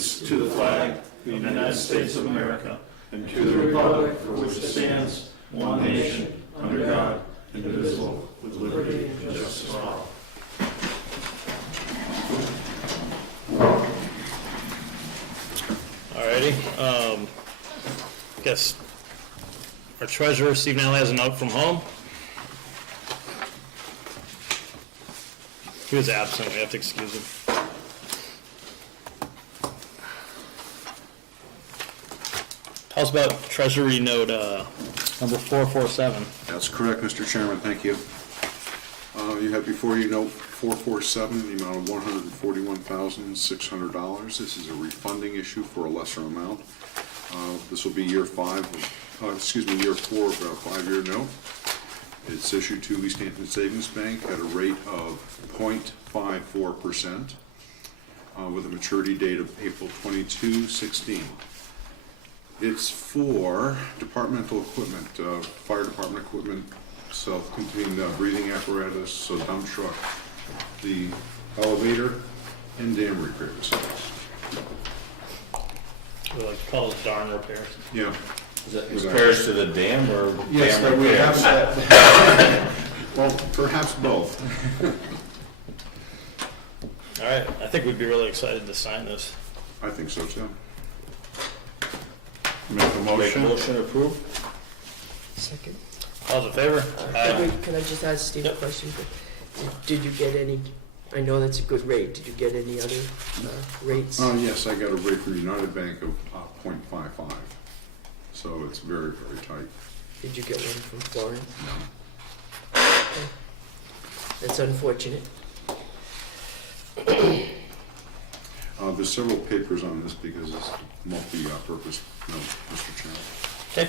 allegiance to the flag of the United States of America and to the republic for which it stands, one nation, under God, indivisible, with liberty and justice for all. Alrighty, guess our treasurer, Steve Nally, has a note from home. He was absent, we have to excuse him. Tell us about Treasury Note number 447. That's correct, Mr. Chairman, thank you. You have before you note 447, the amount of $141,600. This is a refunding issue for a lesser amount. This will be year four of a 5-year note. It's issued to East Hampton Savings Bank at a rate of 0.54% with a maturity date of April 22/16. It's for departmental equipment, fire department equipment, self-contained breathing apparatus, so dump truck, the elevator, and dam repairs. We like to call those darn repairs. Yeah. Is it repairs to the dam or Yes, dam but we have repairs? that. Well, perhaps both. Alright, I think we'd be really excited to sign this. I think so too. Make a Make motion. motion approved? Second. All's in favor? Can I just ask Steve a Yep. question? Did you get any, I know that's a good rate, did you get any other rates? Yes, I got a rate from United Bank of 0.55. So it's very, very tight. Did you get one from Florence? No. That's unfortunate. There's several papers on this because it's multi-purpose note, Mr. Chairman. Okay.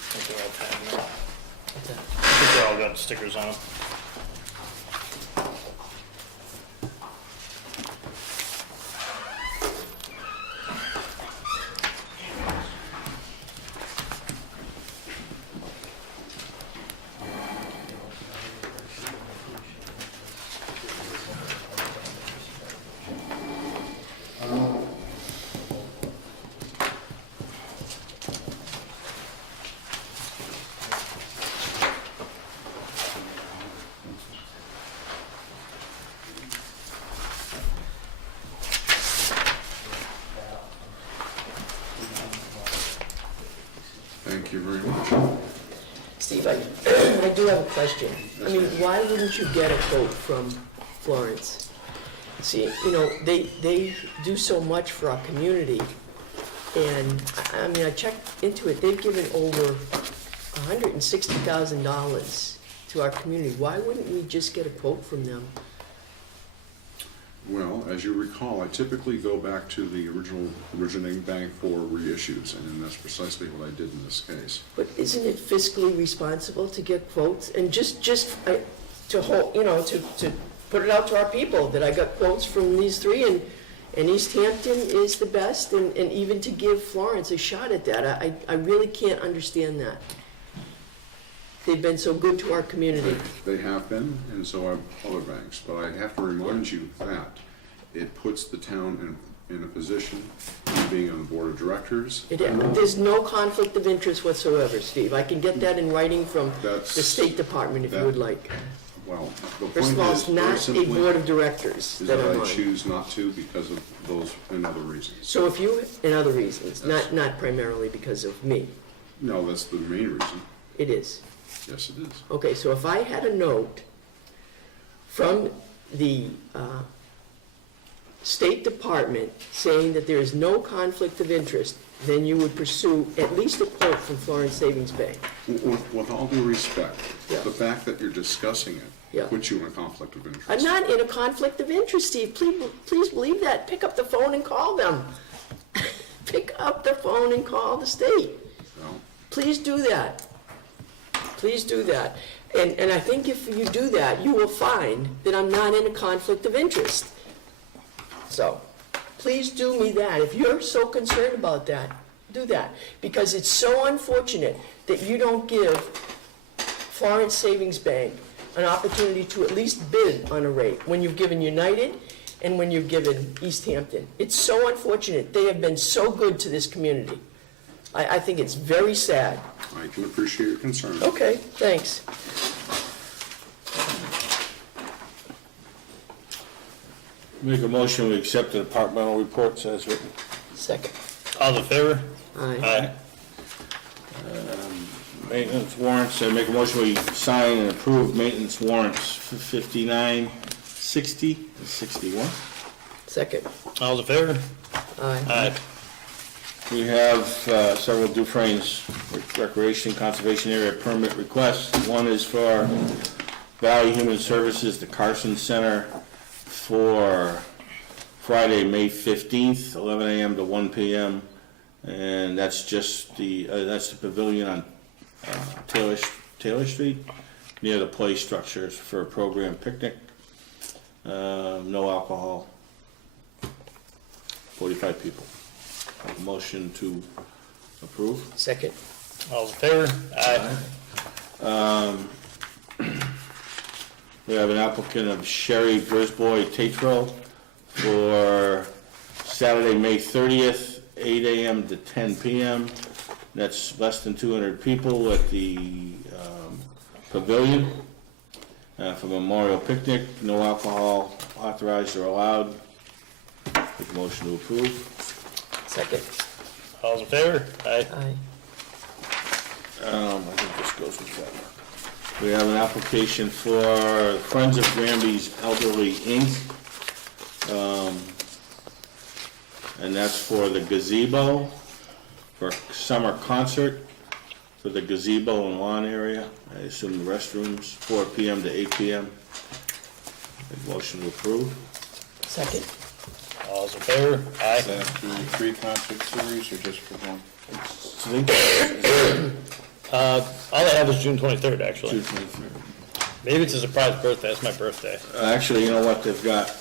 I think they're all tagged now. What's that? I think they all got stickers on them. Thank you very much. Steve, I do have a question. I mean, why wouldn't you get a quote from Florence? See, you know, they do so much for our community, and, I mean, I checked into it, they've given over $160,000 to our community. Why wouldn't we just get a quote from them? Well, as you recall, I typically go back to the originating bank for reissues, and that's precisely what I did in this case. But isn't it fiscally responsible to get quotes and just to hold, you know, to put it out to our people that I got quotes from these three and East Hampton is the best, and even to give Florence a shot at that. I really can't understand that. They've been so good to our community. They have been, and so have other banks, but I have to remind you that it puts the town in a position of being on the board of directors. There's no conflict of interest whatsoever, Steve. I can get that in writing from the That's- State Department if you would like. Well, the First of point all, is, it's very not a simply, board of directors is that that I'm I on. choose not to because of those and other reasons. So if you, and other reasons, Yes. not primarily because of me, No, that's the main reason. it is. Yes, it is. Okay, so if I had a note from the State Department saying that there is no conflict of interest, then you would pursue at least a quote from Florence Savings Bank. With all due respect, Yeah. the fact that you're discussing it Yeah. puts you in a conflict of interest. I'm not in a conflict of interest, Steve. Please believe that. Pick up the phone and call them. Pick up the phone and call the state. No. Please do that. Please do that. And I think if you do that, you will find that I'm not in a conflict of interest. So, please do me that. If you're so concerned about that, do that. Because it's so unfortunate that you don't give Florence Savings Bank an opportunity to at least bid on a rate when you've given United and when you've given East Hampton. It's so unfortunate. They have been so good to this community. I think it's very sad. I can appreciate your concern. Okay, thanks. Make a motion, we accept the departmental reports as written. Second. All in favor? Aye. Maintenance warrants, I make a motion, we sign and approve maintenance warrants for 59, 60, and 61. Second. All in favor? Aye. Aye. We have several Dufrane's Recreation Conservation Area permit requests. One is for Valley Human Services, the Carson Center, for Friday, May 15th, 11 a.m. to 1 p.m. And that's just that's the pavilion on Taylor Street, near the play structures for a program picnic. No alcohol. 45 people. A motion to approve. Second. All in favor? Aye. We have an applicant of Sherry Brisboy Tatro for Saturday, May 30th, 8 a.m. to 10 p.m. That's less than 200 people at the pavilion for memorial picnic. No alcohol authorized or allowed. Make a motion to approve. Second. All in favor? Aye. Aye. I think this goes with that. We have an application for Friends of Granby's Elderly Inc. And that's for the gazebo, for a summer concert, for the gazebo and lawn area. I assume the restrooms, 4 p.m. to 8 p.m. Make motion to approve. Second. All in favor? Aye. Is that through 3 concert series or just for one? All I have is June 23rd, actually. June 23rd. Maybe it's a surprise birthday. It's my birthday. Actually, you know what, they've got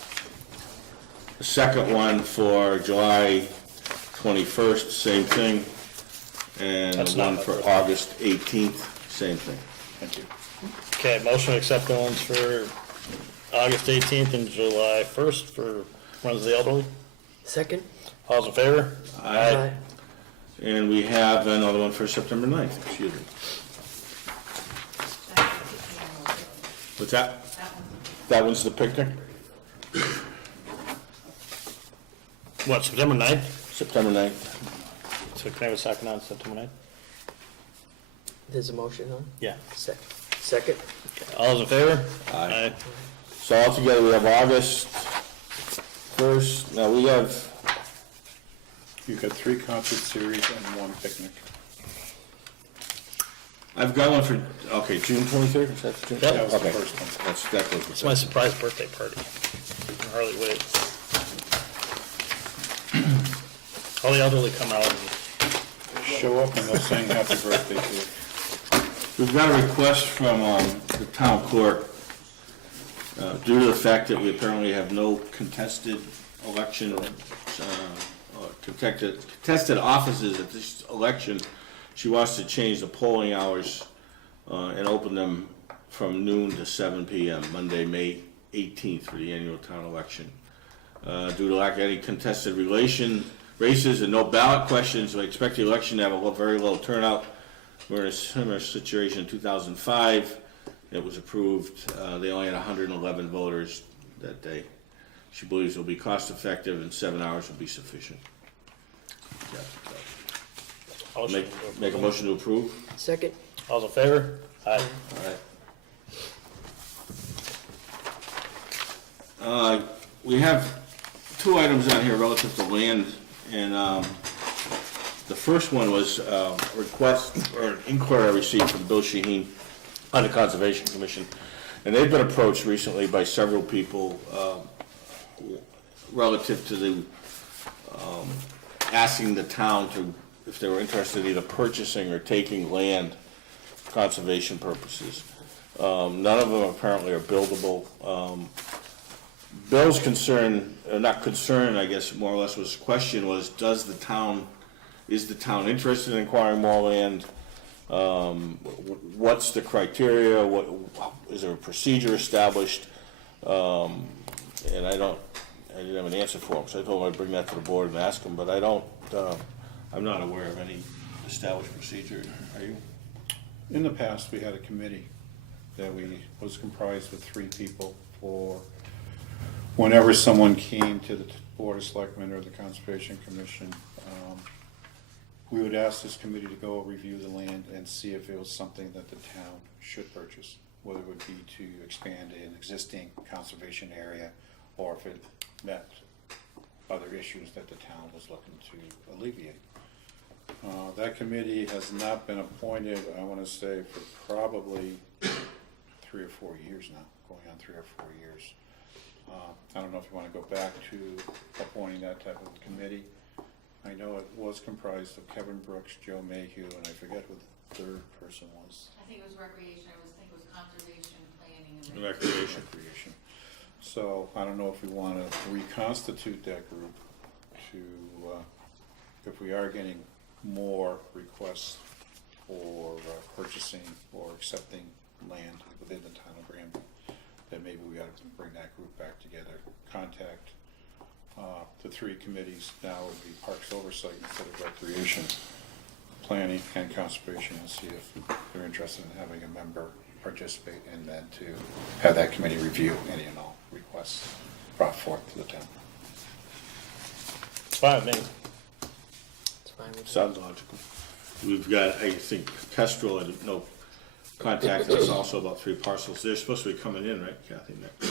a second one for July 21st, same thing, and That's the not one my for birthday. August 18th, same thing. Thank you. Okay, motion to accept the ones for August 18th and July 1st for Friends of the Elderly. Second. All in favor? Aye. And we have another one for September 9th, excuse me. What's that? That one's the picnic? What, September 9th? September 9th. So can I have a second on September 9th? There's a motion on? Yeah. Second. All in favor? Aye. So altogether, we have August 1st, now we have, You've got 3 concert series and 1 picnic. I've got one for, okay, June 23rd, is that June? Yep. That was the Okay. first one. That goes with It's my surprise birthday party. Harley Wade. All the elderly come out and Show up and they'll sing happy birthday to you. We've got a request from the town clerk due to the fact that we apparently have no contested election, contested offices at this election. She wants to change the polling hours and open them from noon to 7 p.m. Monday, May 18th for the annual town election. Due to lack of any contested races and no ballot questions, we expect the election to have a very low turnout. We're in a similar situation in 2005. It was approved. They only had 111 voters that day. She believes it will be cost effective and 7 hours will be sufficient. Make a motion to approve. Second. all in favor? Aye. All right. We have 2 items on here relative to land, and the first one was a request or an inquiry I received from Bill Shaheen on the Conservation Commission. And they've been approached recently by several people relative to the asking the town to, if they were interested in either purchasing or taking land for conservation purposes. None of them apparently are buildable. Bill's concern, not concern, I guess more or less was question was, does the town is the town interested in acquiring more land? What's the criteria? Is there a procedure established? And I didn't have an answer for him, so I told him I'd bring that to the board and ask him, but I'm not aware of any established procedure. Are you? In the past, we had a committee that was comprised of 3 people for whenever someone came to the Board of Selectmen or the Conservation Commission, we would ask this committee to go review the land and see if it was something that the town should purchase, whether it would be to expand an existing conservation area or if it met other issues that the town was looking to alleviate. That committee has not been appointed, I want to say, for probably 3 or 4 years now, going on 3 or 4 years. I don't know if you want to go back to appointing that type of committee. I know it was comprised of Kevin Brooks, Joe Mayhew, and I forget who the third person was. I think it was recreation, I think it was conservation, planning, and Recreation. So I don't know if we want to reconstitute that group to, if we are getting more requests for purchasing or accepting land within the town of Granby, then maybe we ought to bring that group back together, contact the 3 committees. Now it would be Parks Oversight instead of Recreation, Planning, and Conservation, and see if they're interested in having a member participate, and then to have that committee review any and all requests brought forth to the town. It's fine with me. It's fine with me. Sounds logical. We've got, I think, Kestrel, I no contact us also about 3 parcels. They're supposed to be coming in, right, Kathy? Next. yeah,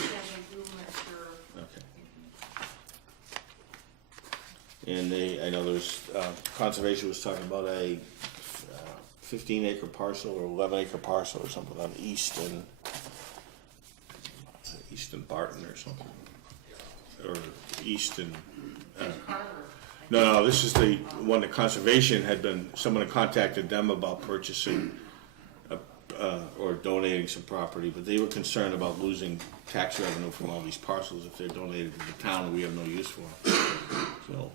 they do mature. Okay. And I know there's, Conservation was talking about a 15-acre parcel or 11-acre parcel or something on Easton Barton or something. Or Easton, no, this is the one that Conservation someone had contacted them about purchasing or donating some property, but they were concerned about losing tax revenue from all these parcels if they're donated to the town and we have no use for them. So,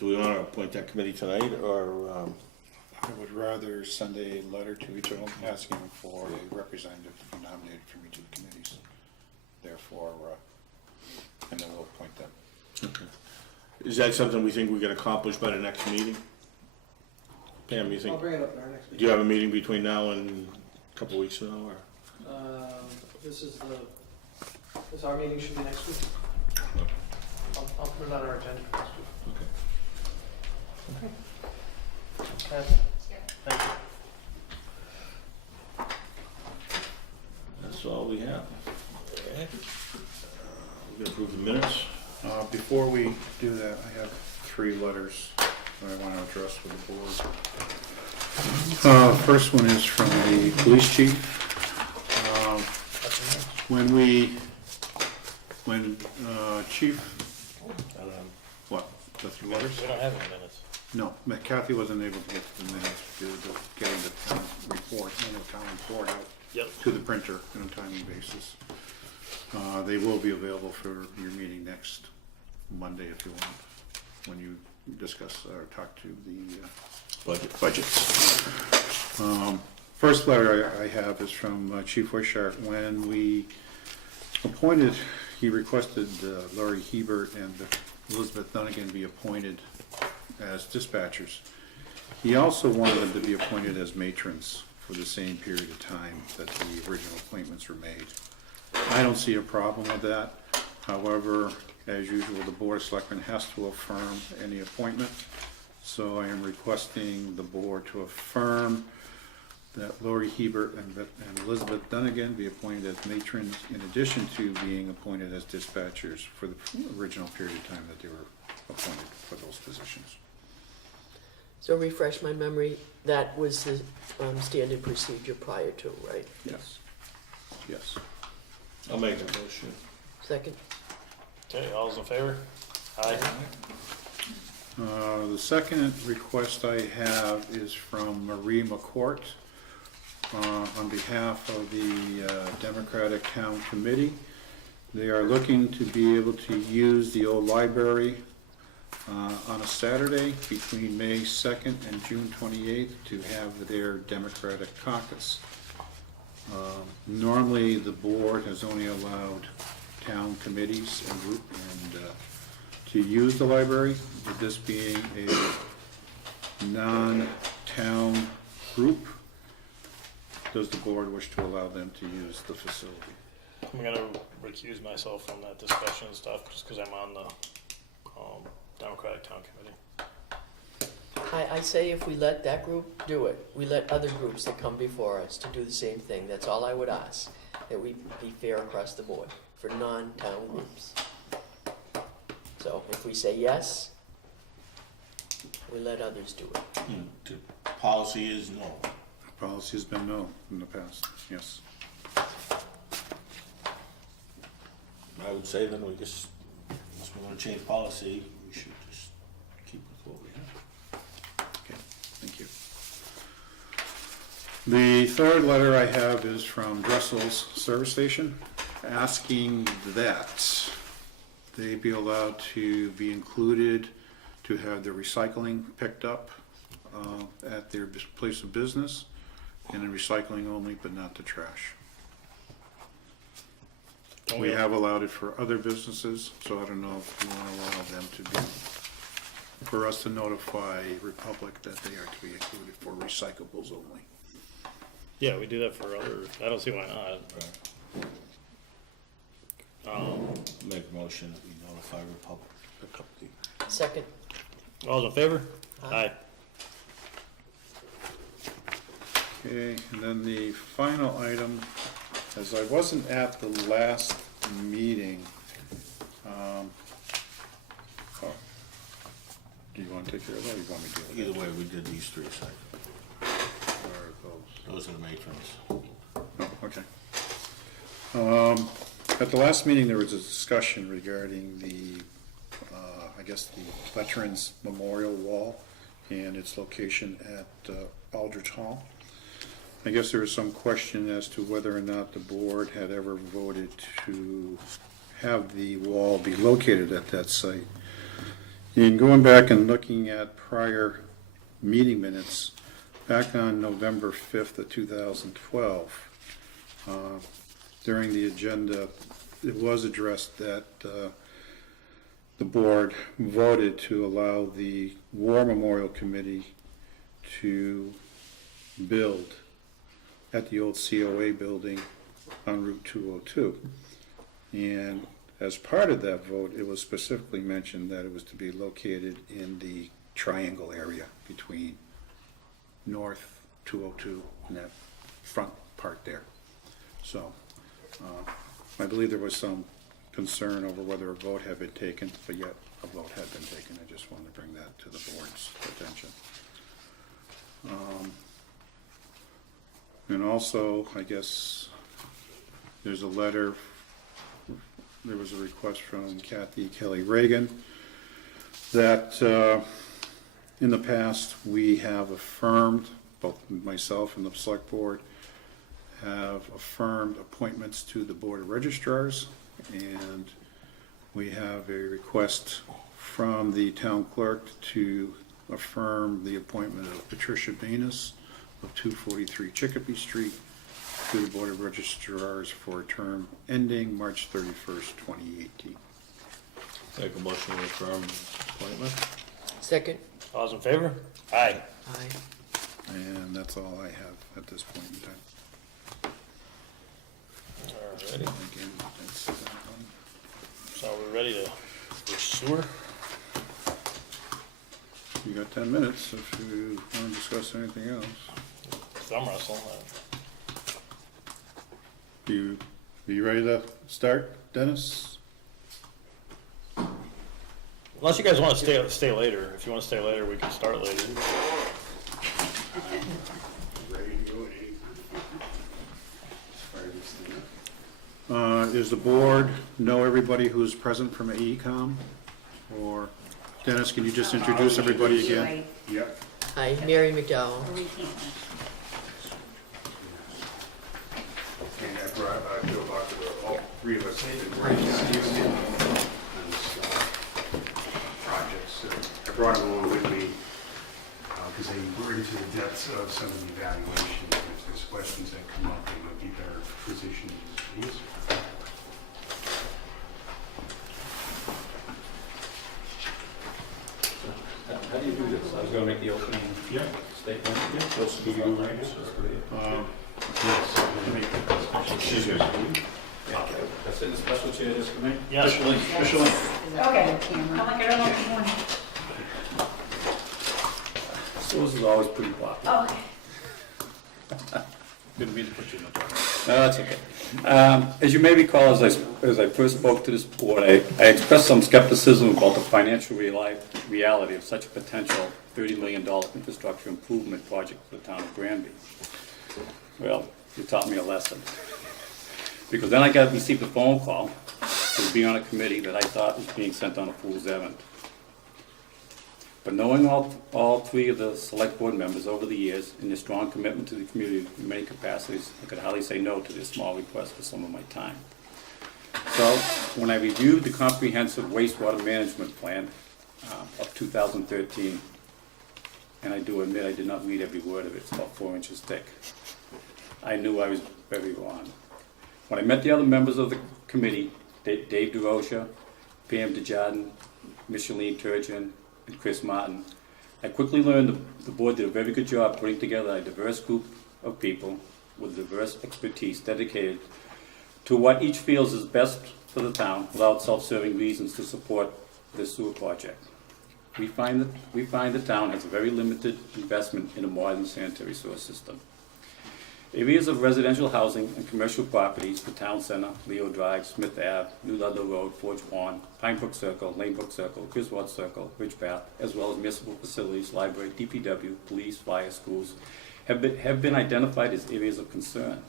do we want to appoint that committee tonight, or? I would rather send a letter to each of them asking for a representative to be nominated from each of the committees. Therefore, and then we'll appoint them. Okay. Is that something we think we can accomplish by the next meeting? Pam, you I'll think? bring it up in our next meeting. Do you have a meeting between now and a couple weeks from now, or? This our meeting should be next week. I'll put it on our agenda for next week. Okay. Kathy? Yeah. Thank you. That's all we have. We're gonna approve the minutes. Before we do that, I have 3 letters that I want to address with the board. First one is from the police chief. When Chief, what, the 3 letters? We don't have any minutes. No, Kathy wasn't able to get to the minutes due to getting the town report, town report out Yep. to the printer on a timely basis. They will be available for your meeting next Monday if you want, when you discuss or talk to the budgets. First letter I have is from Chief Wishart. When we appointed, he requested Laurie Hebert and Elizabeth Dunnigan be appointed as dispatchers. He also wanted them to be appointed as matrons for the same period of time that the original appointments were made. I don't see a problem with that. However, as usual, the Board of Selectmen has to affirm any appointment. So I am requesting the board to affirm that Laurie Hebert and Elizabeth Dunnigan be appointed as matrons in addition to being appointed as dispatchers for the original period of time that they were appointed for those positions. So refresh my memory, that was the standard procedure prior to, right? Yes. Yes. I'll make a motion. Second? Okay, all's in favor? Aye. The second request I have is from Marie McCourt on behalf of the Democratic Town Committee. They are looking to be able to use the old library on a Saturday between May 2nd and June 28th to have their Democratic caucus. Normally, the board has only allowed town committees and to use the library. With this being a non-town group, does the board wish to allow them to use the facility? I'm gonna recuse myself from that discussion and stuff, just because I'm on the Democratic Town Committee. I say if we let that group do it, we let other groups that come before us to do the same thing. That's all I would ask, that we be fair across the board for non-town groups. So if we say yes, we let others do it. The policy is no. Policy has been no in the past, yes. I would say then we just, unless we wanna change policy, we should just keep with what we have. Okay, thank you. The third letter I have is from Dressel's Service Station, asking that they be allowed to be included to have their recycling picked up at their place of business, and in recycling only, but not the trash. We have allowed it for other businesses, so I don't know if you want to allow them to be, for us to notify Republic that they are to be included for recyclables only. Yeah, we do that for other, I don't see why not. Make a motion that we notify Republic. Second, All those in favor? Aye. Okay, and then the final item, as I wasn't at the last meeting, oh, do you want to take care of that, or you want me to do it? Either way, we did these three cycles. Or those? Those are the matrons. Oh, okay. At the last meeting, there was a discussion regarding the, I guess, the Veterans Memorial Wall and its location at Aldrich Hall. I guess there was some question as to whether or not the board had ever voted to have the wall be located at that site. And going back and looking at prior meeting minutes, back on November 5th of 2012, during the agenda, it was addressed that the board voted to allow the War Memorial Committee to build at the old COA building on Route 202. And as part of that vote, it was specifically mentioned that it was to be located in the triangle area between North 202 and that front part there. So I believe there was some concern over whether a vote had been taken, but yet a vote had been taken. I just wanted to bring that to the board's attention. And also, I guess, there's a letter, there was a request from Kathy Kelly Reagan that in the past we have affirmed, both myself and the select board have affirmed appointments to the Board of Registrars, and we have a request from the town clerk to affirm the appointment of Patricia Venus of 243 Chicopee Street to the Board of Registrars for a term ending March 31st, 2018. Make a motion to affirm appointment. second, All those in favor? Aye. aye. And that's all I have at this point in time. Alrighty, Again, that's that one. so we're ready to, for sewer? You got 10 minutes if you want to discuss anything else. Thumb wrestling. You ready to start, Dennis? Unless you guys want to stay later. If you want to stay later, we can start later. Does the board know everybody who's present from AECom? Or, Dennis, can you just introduce everybody again? Yep. Hi, Mary McDowell. And I brought Joe Bucker, all three of us have been working on these projects brought him along with me, because they were into the depths of some of the evaluation. If there's questions that come up, they might be better positioned to answer. How do you do this? I was gonna make the opening statement. Those two you right? She's good. That's in the special chair just for me? Yes. Officially. Okay, I'm like, I don't know which one. Susan's always pretty popular. Okay. Didn't mean to put you in the dark. No, that's okay. As you may recall, as I first spoke to this board, I expressed some skepticism about the financial reality of such a potential $30 million infrastructure improvement project for the town of Granby. Well, you taught me a lesson. Because then I received a phone call to be on a committee that I thought was being sent on a fool's errand. But knowing all three of the select board members over the years and their strong commitment to the community in many capacities, I could hardly say no to this small request for some of my time. So when I reviewed the comprehensive wastewater management plan of 2013, and I do admit I did not read every word of it, it's about 4 inches thick, I knew I was very wrong. When I met the other members of the committee, Dave DeRocha, Pam DeJardin, Micheline Turgeon, and Chris Martin, I quickly learned the board did a very good job putting together a diverse group of people with diverse expertise dedicated to what each feels is best for the town without self-serving reasons to support this sewer project. We find the town has a very limited investment in a modern sanitary sewer system. Areas of residential housing and commercial properties, the town center, Leo Drive, Smith Ave, New Ludlow Road, Forge Pond, Pinebrook Circle, Lanebrook Circle, Griswold Circle, Ridge Path, as well as municipal facilities, library, DPW, police, fire, schools, have been identified as areas of concern.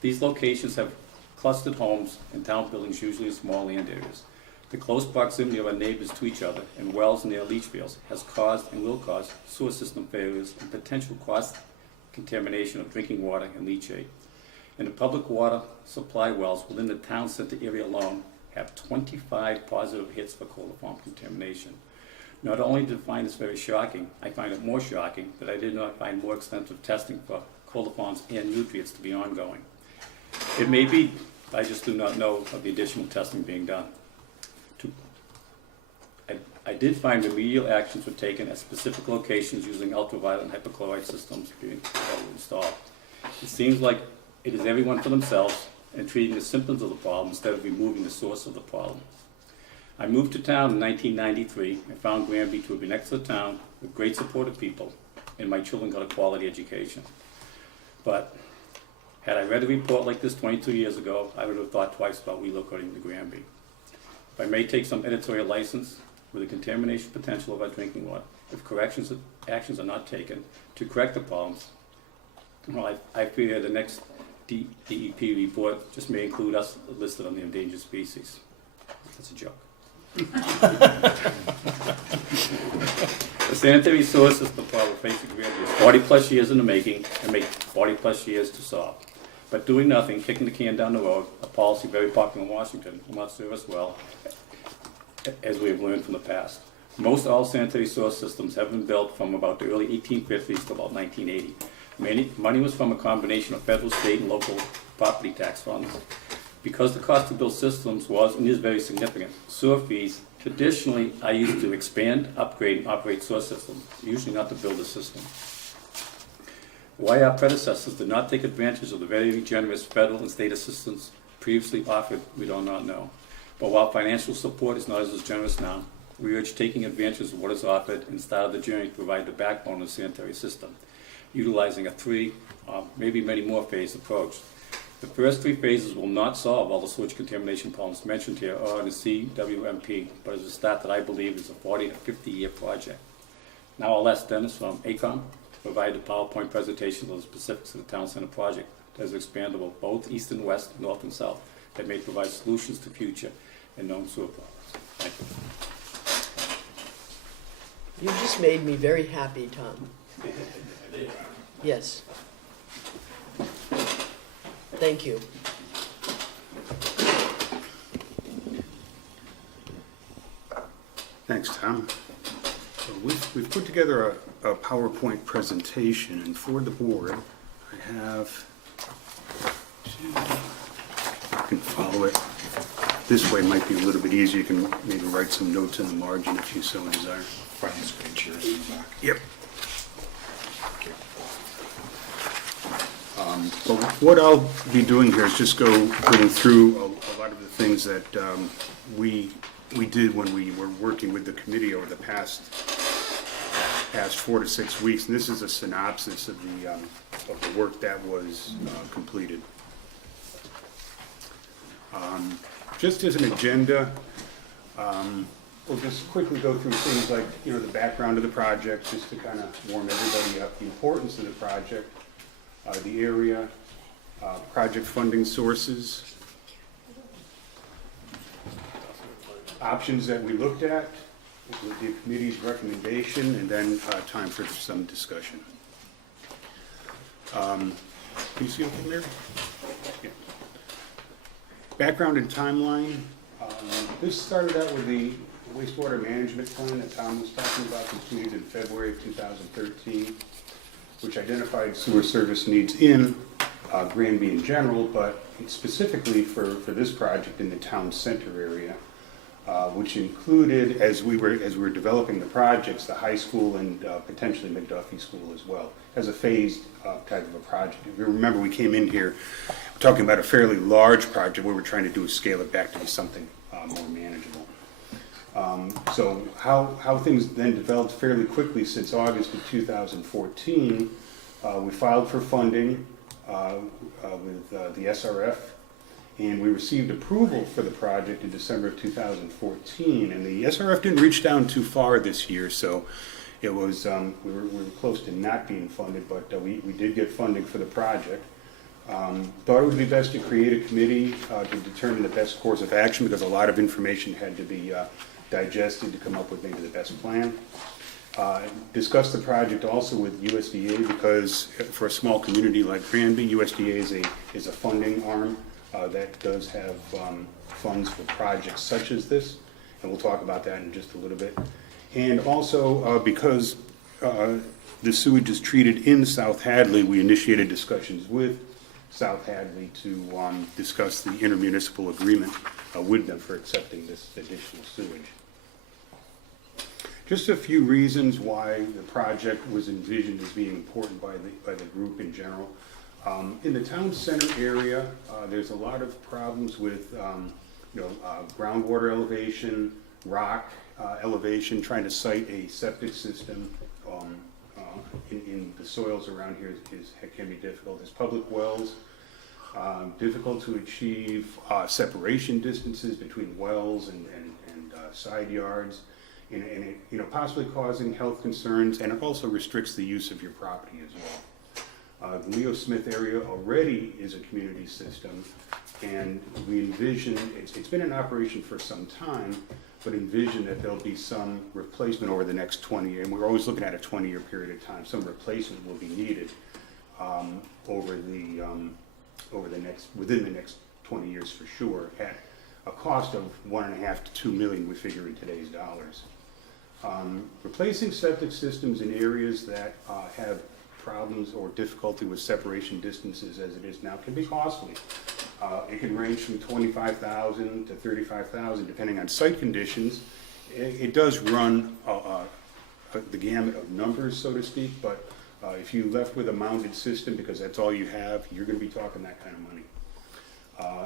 These locations have clustered homes and town buildings, usually in small land areas. The close proximity of our neighbors to each other and wells near leach fields has caused and will cause sewer system failures and potential cross contamination of drinking water and leachate. And the public water supply wells within the town center area alone have 25 positive hits for coliform contamination. Not only did I find this very shocking, I find it more shocking that I did not find more extensive testing for coliforms and nutrients to be ongoing. It may be, I just do not know of the additional testing being done. I did find remedial actions were taken at specific locations using ultraviolet and hypochlorite systems being installed. It seems like it is everyone for themselves and treating the symptoms of the problem instead of removing the source of the problem. I moved to town in 1993 and found Granby to be an excellent town with great supportive people, and my children got a quality education. But had I read a report like this 22 years ago, I would have thought twice about relocating to Granby. If I may take some editorial license, with the contamination potential of our drinking water, if actions are not taken to correct the problems, well, I fear the next DEP report just may include us listed on the endangered species. That's a joke. The sanitary sewer system problem facing Granby is 40 plus years in the making and may 40 plus years to solve. But doing nothing, kicking the can down the road, a policy very popular in Washington, will not serve us well, as we have learned from the past. Most all sanitary sewer systems have been built from about the early 1850s to about 1980. Money was from a combination of federal, state, and local property tax funds. Because the cost to build systems was and is very significant, sewer fees traditionally are used to expand, upgrade, and operate sewer systems, usually not to build a system. Why our predecessors did not take advantage of the very generous federal and state assistance previously offered, we do not know. But while financial support is not as generous now, we urge taking advantage of what is offered and start the journey to provide the backbone of the sanitary system, utilizing a 3, maybe many more phase approach. The first 3 phases will not solve all the sewage contamination problems mentioned here or in the CWMP, but is a start that I believe is a 40 to 50 year project. Now I'll ask Dennis from ACOM to provide the PowerPoint presentation of the specifics of the town center project that is expandable both east and west, north and south, that may provide solutions to future and known sewer problems. Thank you. You just made me very happy, Tom. Yes. Thank you. Thanks, Tom. So We've put together a PowerPoint presentation, and for the board, I have, I can follow it. This way might be a little bit easier. You can maybe write some notes in the margin if you so desire. Finance green chairs in the back. Yep. But what I'll be doing here is just going through a lot of the things that we did when we were working with the committee over the past 4 to 6 weeks. And this is a synopsis of the work that was completed. Just as an agenda, we'll just quickly go through things like, the background of the project, just to kind of warm everybody up, the importance of the project, the area, project funding sources, options that we looked at, with the committee's recommendation, and then time for some discussion. Can you see okay, Mary? Yeah. Background and timeline. This started out with the wastewater management plan that Tom was talking about, completed in February of 2013, which identified sewer service needs in Granby in general, but specifically for this project in the town center area, which included, as we were developing the projects, the high school and potentially McDuffie School as well, as a phased type of a project. If you remember, we came in here talking about a fairly large project. What we're trying to do is scale it back to be something more manageable. So how things then developed fairly quickly since August of 2014, we filed for funding with the SRF, and we received approval for the project in December of 2014, and the SRF didn't reach down too far this year, so it was, we were close to not being funded, but we did get funding for the project. Thought it would be best to create a committee to determine the best course of action, because a lot of information had to be digested to come up with maybe the best plan. Discuss the project also with USDA, because for a small community like Granby, USDA is a funding arm that does have funds for projects such as this, and we'll talk about that in just a little bit. And also, because the sewage is treated in South Hadley, we initiated discussions with South Hadley to discuss the intermunicipal agreement with them for accepting this additional sewage. Just a few reasons why the project was envisioned as being important by the group in general. In the town center area, there's a lot of problems with groundwater elevation, rock elevation, trying to site a septic system in the soils around here can be difficult. There's public wells, difficult to achieve separation distances between wells and side yards, and it, possibly causing health concerns, and it also restricts the use of your property as well. The Leo Smith area already is a community system, and we envision, it's been in operation for some time, but envision that there'll be some replacement over the next 20 years, and we're always looking at a 20-year period of time. Some replacement will be needed within the next 20 years for sure, at a cost of $1.5 to $2 million, we figure in today's dollars. Replacing septic systems in areas that have problems or difficulty with separation distances as it is now can be costly. It can range from $25,000 to $35,000 depending on site conditions. It does run the gamut of numbers, so to speak, but if you left with a mounted system because that's all you have, you're going to be talking that kind of money.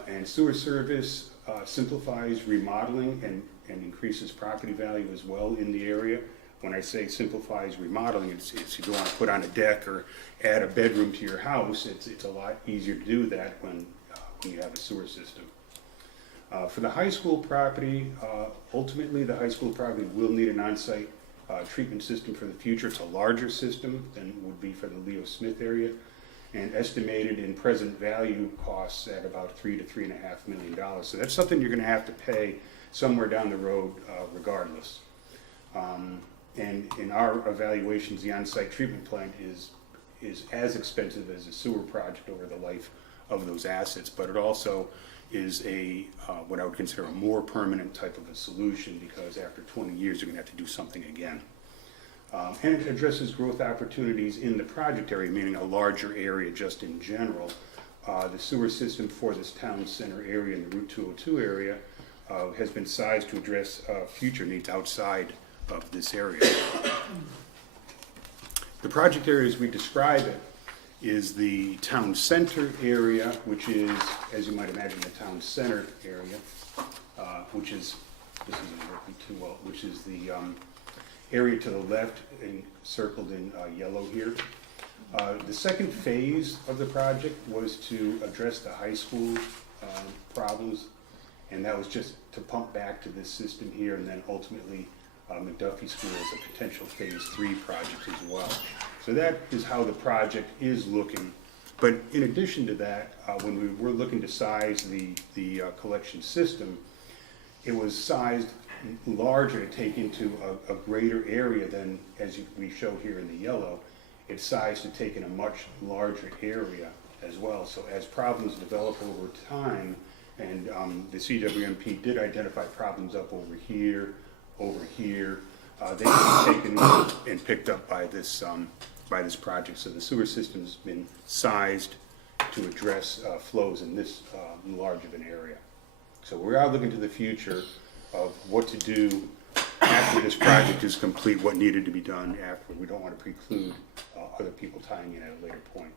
And sewer service simplifies remodeling and increases property value as well in the area. When I say simplifies remodeling, it's if you want to put on a deck or add a bedroom to your house, it's a lot easier to do that when you have a sewer system. For the high school property, ultimately the high school property will need an on-site treatment system for the future. It's a larger system than would be for the Leo Smith area, and estimated in present value costs at about $3 to $3.5 million. So that's something you're going to have to pay somewhere down the road regardless. And in our evaluations, the on-site treatment plant is as expensive as a sewer project over the life of those assets, but it also is what I would consider a more permanent type of a solution, because after 20 years you're going to have to do something again. And it addresses growth opportunities in the project area, meaning a larger area just in general. The sewer system for this town center area and the Route 202 area has been sized to address future needs outside of this area. The project area as we describe it is the town center area, which is, as you might imagine, the town center area, which is, this isn't working too well, which is the area to the left and circled in yellow here. The second phase of the project was to address the high school problems, and that was just to pump back to this system here, and then ultimately McDuffie School is a potential phase 3 project as well. So that is how the project is looking. But in addition to that, when we were looking to size the collection system, it was sized larger to take into a greater area than, as we show here in the yellow, it's sized to take in a much larger area as well. So as problems develop over time, and the CWMP did identify problems up over here, they can be taken and picked up by this project. So the sewer system's been sized to address flows in this large of an area. So we are looking to the future of what to do after this project is complete, what needed to be done after. We don't want to preclude other people tying in at a later point.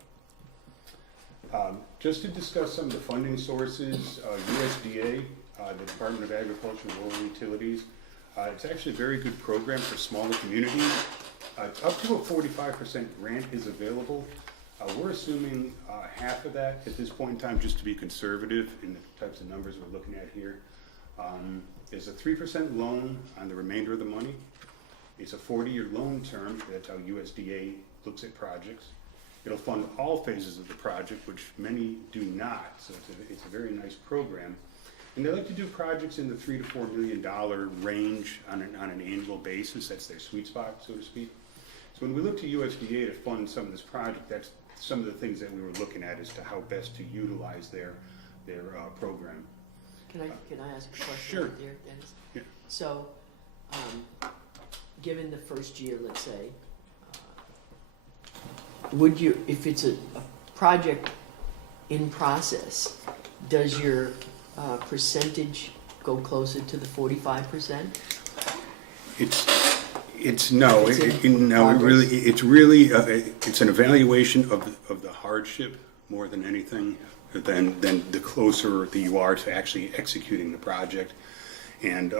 Just to discuss some of the funding sources, USDA, the Department of Agriculture and Rural Utilities, it's actually a very good program for smaller communities. Up to a 45% grant is available. We're assuming half of that at this point in time, just to be conservative in the types of numbers we're looking at here. There's a 3% loan on the remainder of the money. It's a 40-year loan term. That's how USDA looks at projects. It'll fund all phases of the project, which many do not. So it's a very nice program. And they like to do projects in the $3 to $4 million range on an annual basis. That's their sweet spot, so to speak. So when we look to USDA to fund some of this project, that's some of the things that we were looking at as to how best to utilize their program. Can I ask a question Sure. right there, Dennis? Yeah. So, given the first year, let's say, would you, if it's a project in process, does your percentage go closer to the 45%? It's no, It's in it's really it's an evaluation of the hardship more than anything, than the closer that you are to actually executing the project. And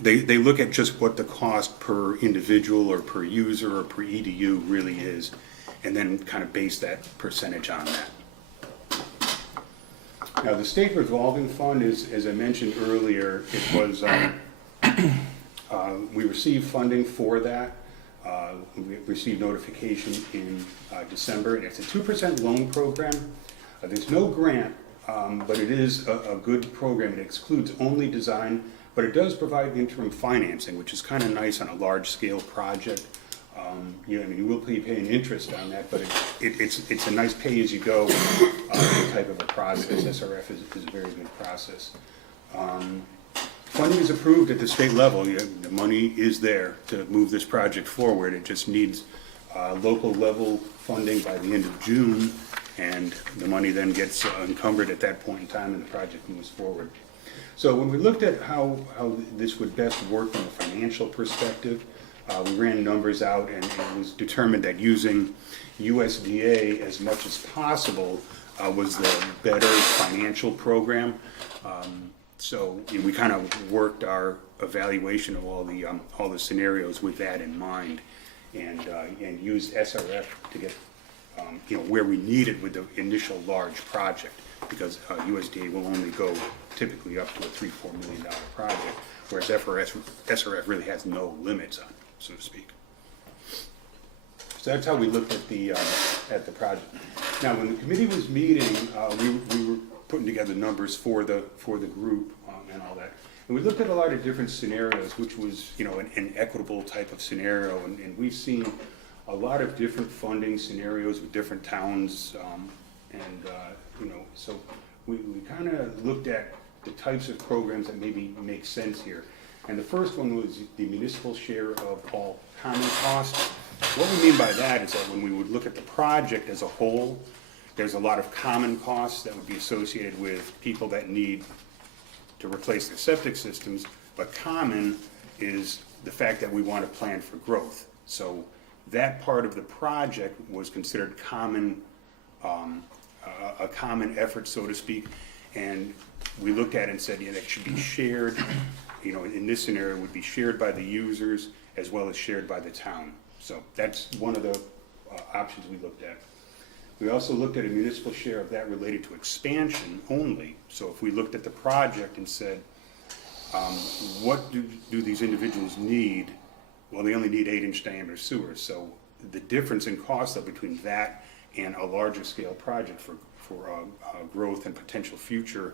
they look at just what the cost per individual or per user or per EDU really is, and then kind of base that percentage on that. Now, the state revolving fund is, as I mentioned earlier, it was, we received funding for that. We received notification in December, and it's a 2% loan program. There's no grant, but it is a good program. It excludes only design, but it does provide interim financing, which is kind of nice on a large-scale project. You will be paying interest on that, but it's a nice pay-as-you-go type of a process. SRF is a very good process. Funding is approved at the state level. The money is there to move this project forward. It just needs local level funding by the end of June, and the money then gets encumbered at that point in time, and the project moves forward. So when we looked at how this would best work from a financial perspective, we ran numbers out, and it was determined that using USDA as much as possible was the better financial program. So we kind of worked our evaluation of all the scenarios with that in mind, and used SRF to get where we need it with the initial large project, because USDA will only go typically up to a $3-4 million project, whereas SRF really has no limits on it, so to speak. So that's how we looked at the project. Now, when the committee was meeting, we were putting together numbers for the group and all that, and we looked at a lot of different scenarios, which was an equitable type of scenario, and we've seen a lot of different funding scenarios with different towns, so we kind of looked at the types of programs that maybe make sense here. And the first one was the municipal share of all common costs. What we mean by that is that when we would look at the project as a whole, there's a lot of common costs that would be associated with people that need to replace their septic systems, but common is the fact that we want to plan for growth. So that part of the project was considered common, a common effort, so to speak, and we looked at it and said, yeah, that should be shared, you know, in this scenario, it would be shared by the users as well as shared by the town. So that's one of the options we looked at. We also looked at a municipal share of that related to expansion only. So if we looked at the project and said, what do these individuals need? Well, they only need 8-inch diameter sewers. So the difference in cost of between that and a larger scale project for growth and potential future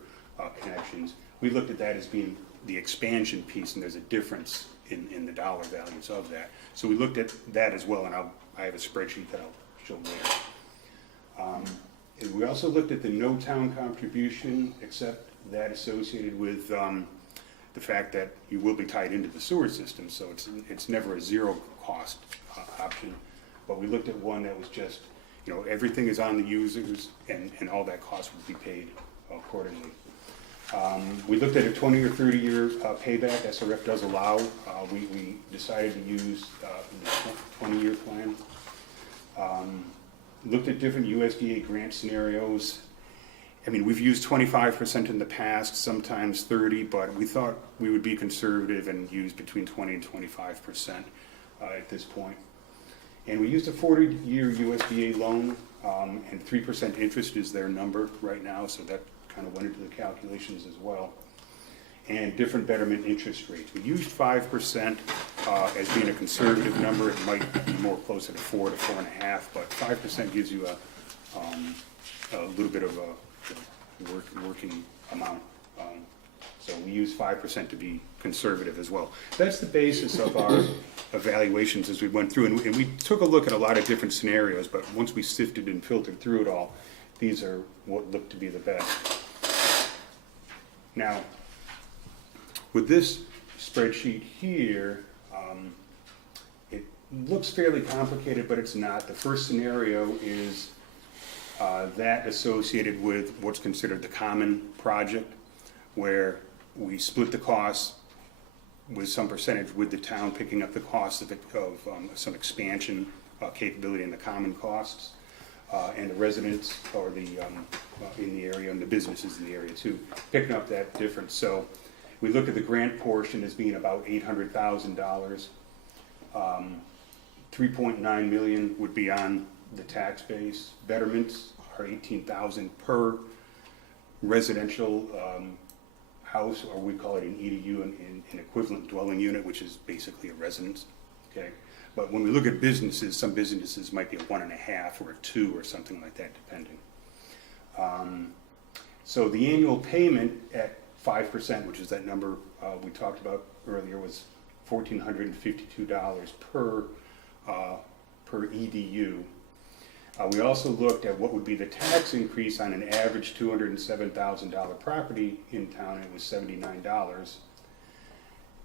connections, we looked at that as being the expansion piece, and there's a difference in the dollar values of that. So we looked at that as well, and I have a spreadsheet that I'll show later. And we also looked at the no town contribution, except that associated with the fact that you will be tied into the sewer system, so it's never a zero cost option. But we looked at one that was just, you know, everything is on the users, and all that cost would be paid accordingly. We looked at a 20 or 30 year payback. SRF does allow. We decided to use the 20-year plan. Looked at different USDA grant scenarios. I mean, we've used 25% in the past, sometimes 30, but we thought we would be conservative and use between 20 and 25% at this point. And we used a 40-year USDA loan, and 3% interest is their number right now, so that kind of went into the calculations as well. And different betterment interest rates. We used 5% as being a conservative number. It might be more closer to 4 to 4.5, but 5% gives you a little bit of a working amount. So we use 5% to be conservative as well. That's the basis of our evaluations as we went through, and we took a look at a lot of different scenarios, but once we sifted and filtered through it all, these are what looked to be the best. Now, with this spreadsheet here, it looks fairly complicated, but it's not. The first scenario is that associated with what's considered the common project, where we split the costs with some percentage with the town picking up the cost of some expansion capability in the common costs, and the residents or the in the area, and the businesses in the area too, picking up that difference. So we look at the grant portion as being about $800,000. 3.9 million would be on the tax base. Betterments are $18,000 per residential house, or we call it an EDU, an equivalent dwelling unit, which is basically a residence. Okay, but when we look at businesses, some businesses might be a 1.5 or a 2 or something like that, depending. So the annual payment at 5%, which is that number we talked about earlier, was $1,452 per EDU. We also looked at what would be the tax increase on an average $207,000 property in town. It was $79,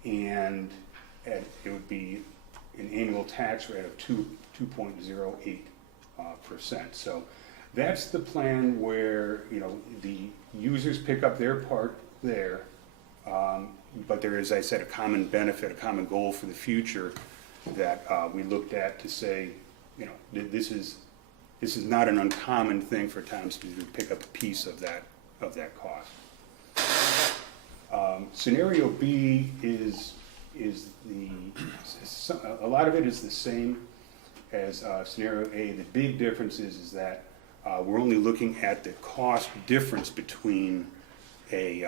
and it would be an annual tax rate of 2.08%. So that's the plan where, you know, the users pick up their part there, but there is, as I said, a common benefit, a common goal for the future that we looked at to say, you know, this is not an uncommon thing for towns to pick up a piece of that cost. Scenario B is a lot of it is the same as scenario A. The big difference is that we're only looking at the cost difference between a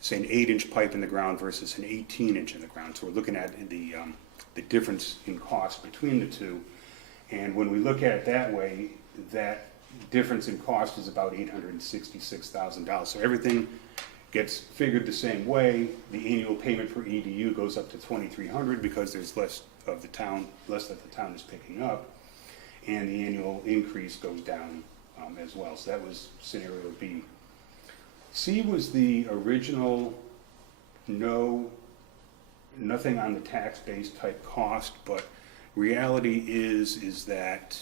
say an 8-inch pipe in the ground versus an 18-inch in the ground. So we're looking at the difference in cost between the two. And when we look at it that way, that difference in cost is about $866,000. So everything gets figured the same way. The annual payment per EDU goes up to $2,300 because there's less that the town is picking up, and the annual increase goes down as well. So that was scenario B. C was the original no nothing on the tax base type cost, but reality is that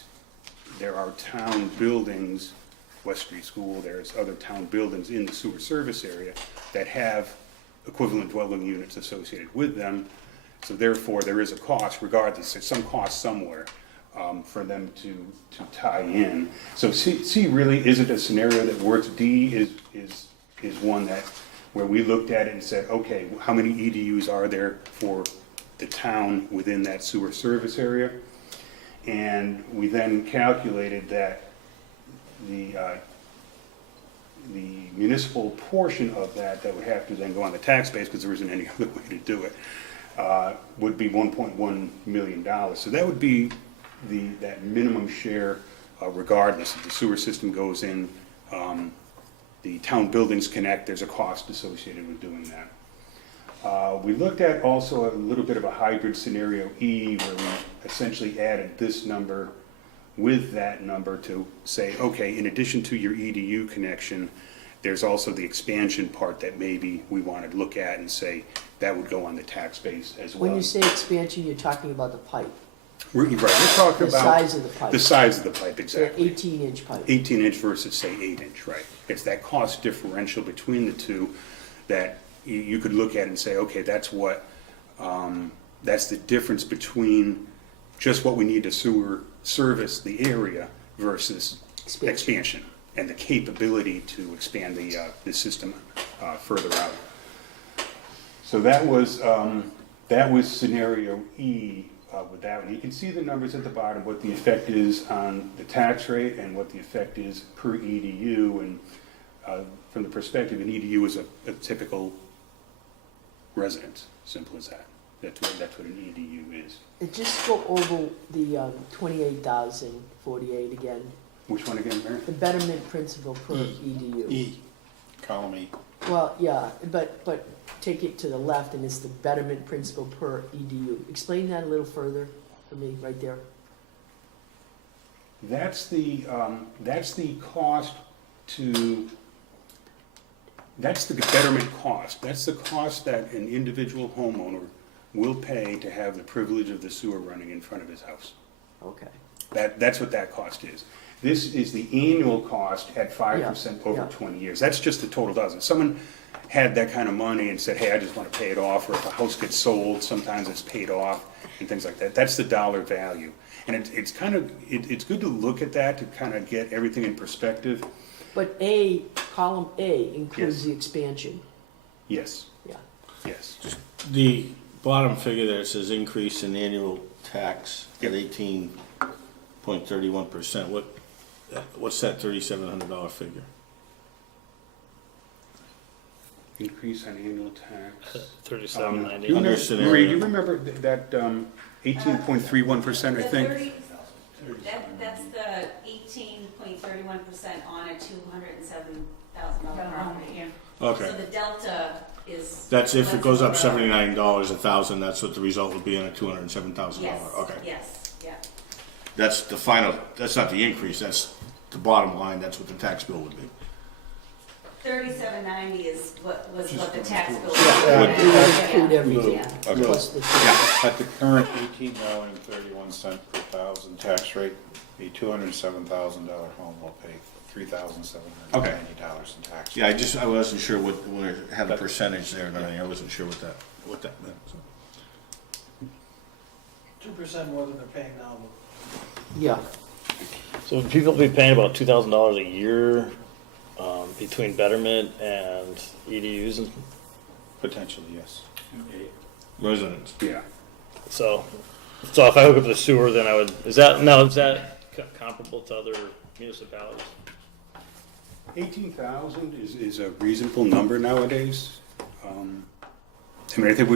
there are town buildings, West Street School, there's other town buildings in the sewer service area that have equivalent dwelling units associated with them. So therefore, there is a cost regardless, there's some cost somewhere for them to tie in. So C really isn't a scenario that works. D is one that, where we looked at it and said, okay, how many EDUs are there for the town within that sewer service area? And we then calculated that the municipal portion of that would have to then go on the tax base, because there isn't any other way to do it, would be $1.1 million. So that would be that minimum share, regardless if the sewer system goes in, the town buildings connect, there's a cost associated with doing that. We looked at also a little bit of a hybrid scenario E, where we essentially added this number with that number to say, okay, in addition to your EDU connection, there's also the expansion part that maybe we want to look at and say that would go on the tax base as well. When you say expansion, you're talking about the pipe, We're talking the about size of the pipe. the size of the pipe, The exactly. 18-inch pipe. 18-inch versus, say, 8-inch, right? It's that cost differential between the two that you could look at and say, okay, that's what, that's the difference between just what we need to sewer service the area versus expansion and the capability to expand the system further out. So that was scenario E with that one. You can see the numbers at the bottom, what the effect is on the tax rate and what the effect is per EDU. And from the perspective, an EDU is a typical residence, simple as that. That's what an EDU is. And just go over the 28,048 again, Which one again, Mary? the betterment principal per EDU. E, column E. Well, yeah, but take it to the left, and it's the betterment principal per EDU. Explain that a little further for me, right there. That's the cost to, that's the betterment cost. That's the cost that an individual homeowner will pay to have the privilege of the sewer running in front of his house. Okay. That's what that cost is. This is the annual cost at 5% over Yeah. 20 years. That's just the total dollars. If someone had that kind of money and said, hey, I just want to pay it off, or if a house gets sold, sometimes it's paid off and things like that. That's the dollar value. And it's good to look at that to kind of get everything in perspective. But column A includes Yes. the expansion. Yes, Yeah. yes. The bottom figure there says increase in annual tax at Yep. 18.31%. What's that $3,700 figure? Increase on annual tax. 3790. Do you Under remember, scenario. Marie, do you remember that 18.31%, I think? That's the 18.31% on a $207,000 property. Okay. So the delta is. That's if it goes up less $79 $1,000, that's what the result would be on a $207,000. Yes, Okay. yes, yeah. That's the final, that's not the increase, that's the bottom line, that's what the tax bill would be. 3790 is what the tax bill was. It would include everything, Yeah. plus the. At the current $18.31 per thousand tax rate, a $207,000 home will pay $3,790 in tax. Yeah, I wasn't sure what, when it had a percentage there and everything, I wasn't sure what that meant, so. 2% more than they're paying now. Yeah. So would people be paying about $2,000 a year between betterment and EDUs? And Potentially, yes. Residents. Yeah. so if I hook up the sewer, then I would, is that comparable to other municipalities? 18,000 is a reasonable number nowadays. I mean, I think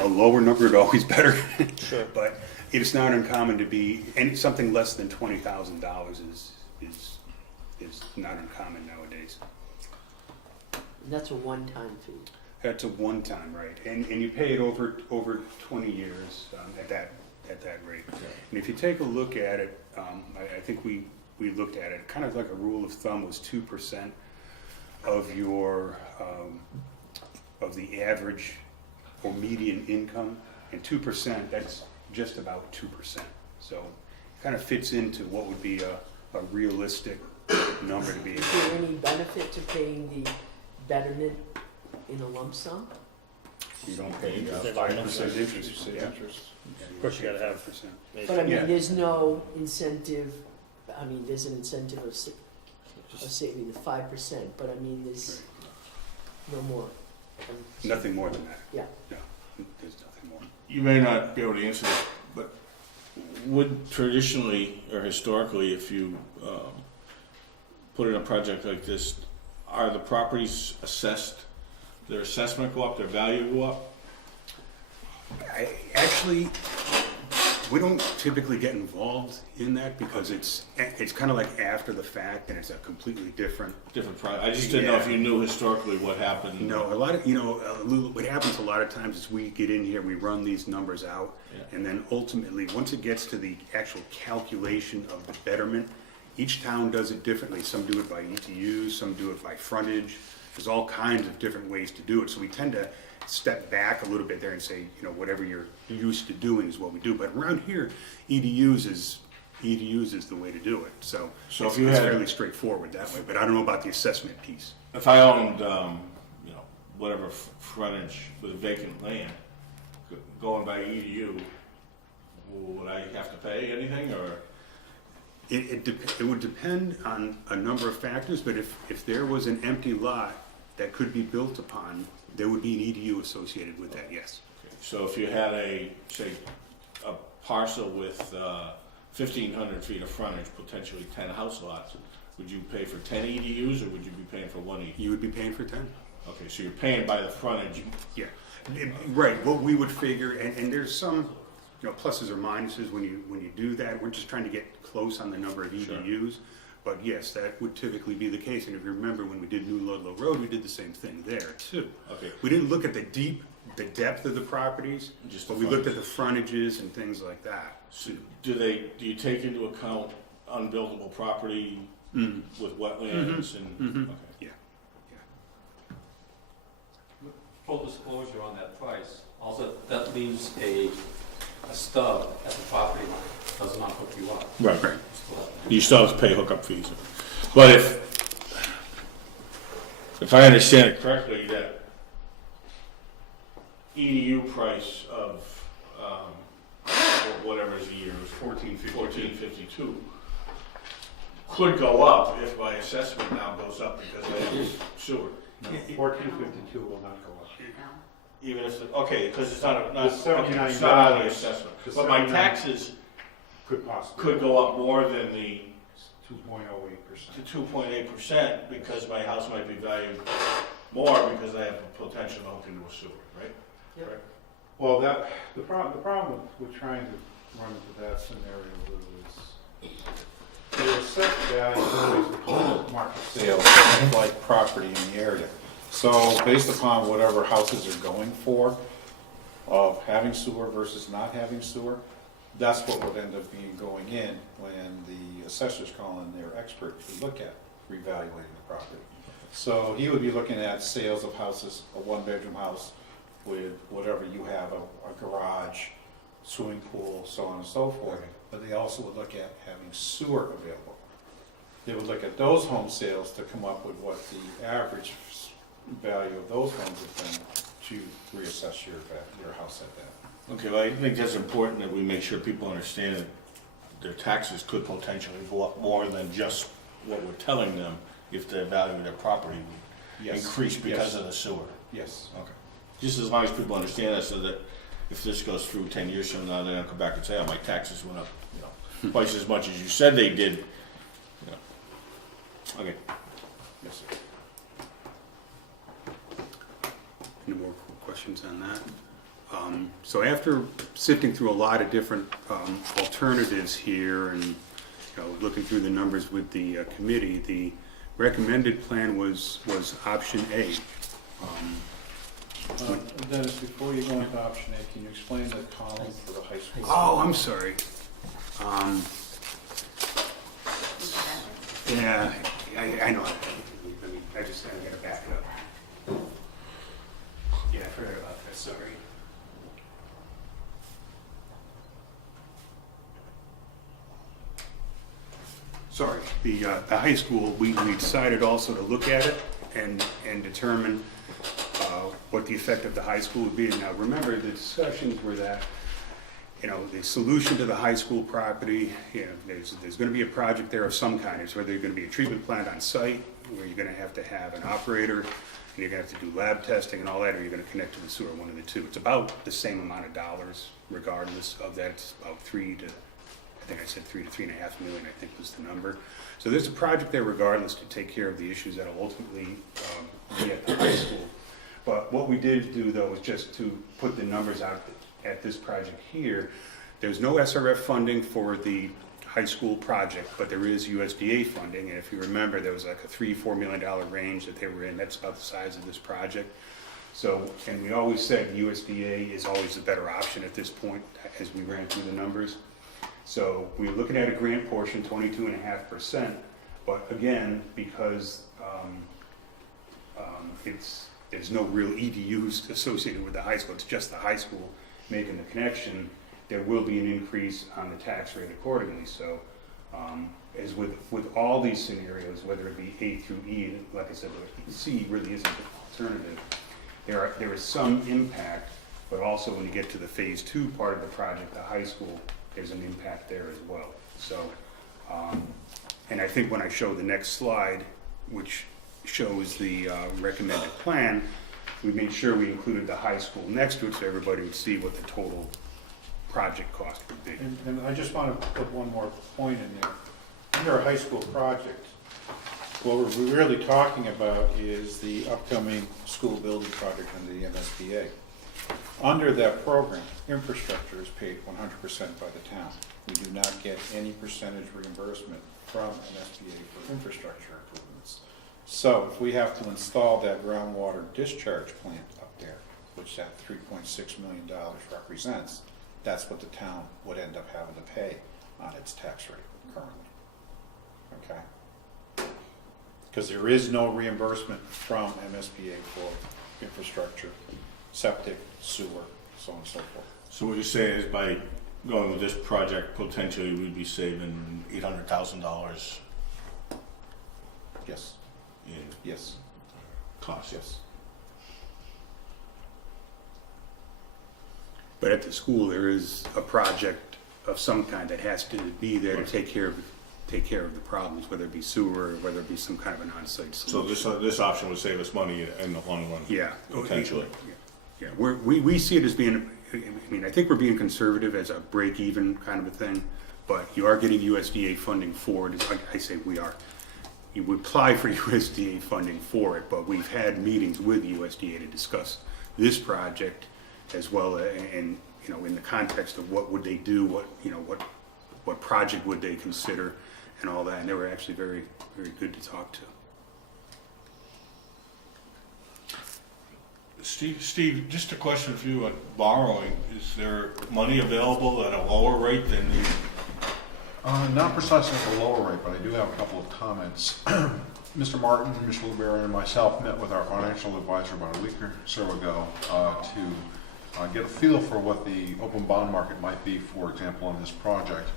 a lower number is always better. Sure. But it's not uncommon to be, and something less than $20,000 is not uncommon nowadays. That's a one-time fee. That's a one-time, right? And you pay it over 20 years at that rate. And if you take a look at it, I think we looked at it, kind of like a rule of thumb was 2% of your, of the average or median income, and 2%, that's just about 2%. So it kind of fits into what would be a realistic number to be able Is there any benefit to paying the betterment in a lump sum? You don't pay Interest. 5% interest. Yeah. Of course, you gotta have. 5%. But I mean, Yeah. there's no incentive, I mean, there's an incentive of saving the 5%, but I mean, there's no more. Nothing more than that. Yeah. No, there's nothing more. You may not be able to answer this, but would traditionally or historically, if you put in a project like this, are the properties assessed, their assessment go up, their value go up? Actually, we don't typically get involved in that because it's kind of like after the fact and it's a completely different. Different project. I just didn't know if you knew historically what happened. No, a lot of, what happens a lot of times is we get in here, we run these numbers out, Yeah. and then ultimately, once it gets to the actual calculation of the betterment, each town does it differently. Some do it by ETUs, some do it by frontage. There's all kinds of different ways to do it. So we tend to step back a little bit there and say, whatever you're used to doing is what we do. But around here, EDUs is the way to do it. So if you it's had- fairly straightforward that way. But I don't know about the assessment piece. If I owned, whatever frontage with vacant land, going by EDU, would I have to pay anything, or? It would depend on a number of factors, but if there was an empty lot that could be built upon, there would be an EDU associated with that, yes. So if you had a parcel with 1,500 feet of frontage, potentially 10 house lots, would you pay for 10 EDUs, or would you be paying for one EDU? You would be paying for 10? Okay, so you're paying by the frontage. Yeah, right, what we would figure, and there's some, pluses or minuses when you do that. We're just trying to get close on the number of EDUs. But yes, that would typically be the case. And if you remember when we did New Ludlow Road, we did the same thing there too. Okay. We didn't look at the depth of the proproperties, Just but the we looked at frontage. the frontages and things like that. So do you take into account unbuildable property with wetlands and? Okay. Yeah. Full disclosure on that price, also, that leaves a stub at the property line, does not hook you up. Right. You still have to pay hookup fees. But if I understand it correctly, that EDU price of whatever is the year, it was 1452, could go up if my assessment now goes up because I have sewer. 1452 will not go up. Even if, because it's not, The 79 it's not on the assessment. the But my 79 taxes Could possibly. could go up more than the 2.08%. to 2.8% because my house might be valued more because I have a potential to hook into a sewer, right? Well, the problem with trying to run into that scenario is the assessed value is always the total market sale of like property in the area. So based upon whatever houses are going for, of having sewer versus not having sewer, that's what would end up being going in when the assessors call in their expert to look at revaluating the property. So he would be looking at sales of houses, a one-bedroom house with whatever you have, a garage, swimming pool, so on and so forth. But they also would look at having sewer available. They would look at those home sales to come up with what the average value of those homes have been to reassess your house at that. Okay, well, I think that's important that we make sure people understand that their taxes could potentially go up more than just what we're telling them if the value of their property would Yes. increase because Yes. of the sewer. Yes. Okay. Just as long as people understand that, so that if this goes through 10 years from now, they're gonna come back and say, oh, my taxes went up, twice as much as you said they did. Okay. Yes, sir. Any more questions on that? So after sifting through a lot of different alternatives here and looking through the numbers with the committee, the recommended plan was option A. Dennis, before you go into option A, can you explain the column for the high school? Oh, I'm sorry. Yeah, I know. Let me I gotta back it up. Yeah, I forgot about that, sorry. Sorry, the high school, we decided also to look at it and determine what the effect of the high school would be. Now, remember, the discussions were that, you know, the solution to the high school property, you know, there's gonna be a project there of some kind. It's whether you're gonna be a treatment plant on site, where you're gonna have to have an operator, and you're gonna have to do lab testing and all that, or you're gonna connect to the sewer, one of the two. It's about the same amount of dollars regardless of that. It's about $3 to $3.5 million, I think was the number. So there's a project there regardless to take care of the issues that'll ultimately be at the high school. But what we did do though is just to put the numbers out at this project here. There's no SRF funding for the high school project, but there is USDA funding. And if you remember, there was like a $3-4 million range that they were in. That's about the size of this project. So, and we always said USDA is always the better option at this point as we ran through the numbers. So we're looking at a grant portion, 22.5%, but again, because there's no real EDUs associated with the high school, it's just the high school making the connection, there will be an increase on the tax rate accordingly. So as with all these scenarios, whether it be A through E, and like I said, C really isn't an alternative, there is some impact, but also when you get to the phase 2 part of the project, the high school, there's an impact there as well. So, and I think when I show the next slide, which shows the recommended plan, we made sure we included the high school next to it so everybody would see what the total project cost would be. And I just want to put one more point in there. Under a high school project, what we're really talking about is the upcoming school building project under the MSBA. Under that program, infrastructure is paid 100% by the town. We do not get any percentage reimbursement from MSBA for infrastructure improvements. So if we have to install that groundwater discharge plant up there, which that $3.6 million represents, that's what the town would end up having to pay on its tax rate currently. Okay? Because there is no reimbursement from MSBA for infrastructure, septic, sewer, so on and so forth. So what you're saying is by going with this project, potentially we'd be saving $800,000 Yes, in yes, costs. yes. But at the school, there is a project of some kind that has to be there to take care of the problems, whether it be sewer, or whether it be some kind of an on-site solution. So this option would save us money in the long run. Yeah. Potentially. Yeah, we see it as being, I mean, I think we're being conservative as a break-even kind of a thing, but you are getting USDA funding for it. I say we are. You would apply for USDA funding for it, but we've had meetings with USDA to discuss this project as well, and you know, in the context of what would they do, what project would they consider, and all that. And they were actually very, very good to talk to. Steve, just a question for you on borrowing. Is there money available at a lower rate than the... Not precisely at the lower rate, but I do have a couple of comments. Mr. Martin, Mr. LeBaron, and myself met with our financial advisor about a week or so ago to get a feel for what the open bond market might be, for example, on this project.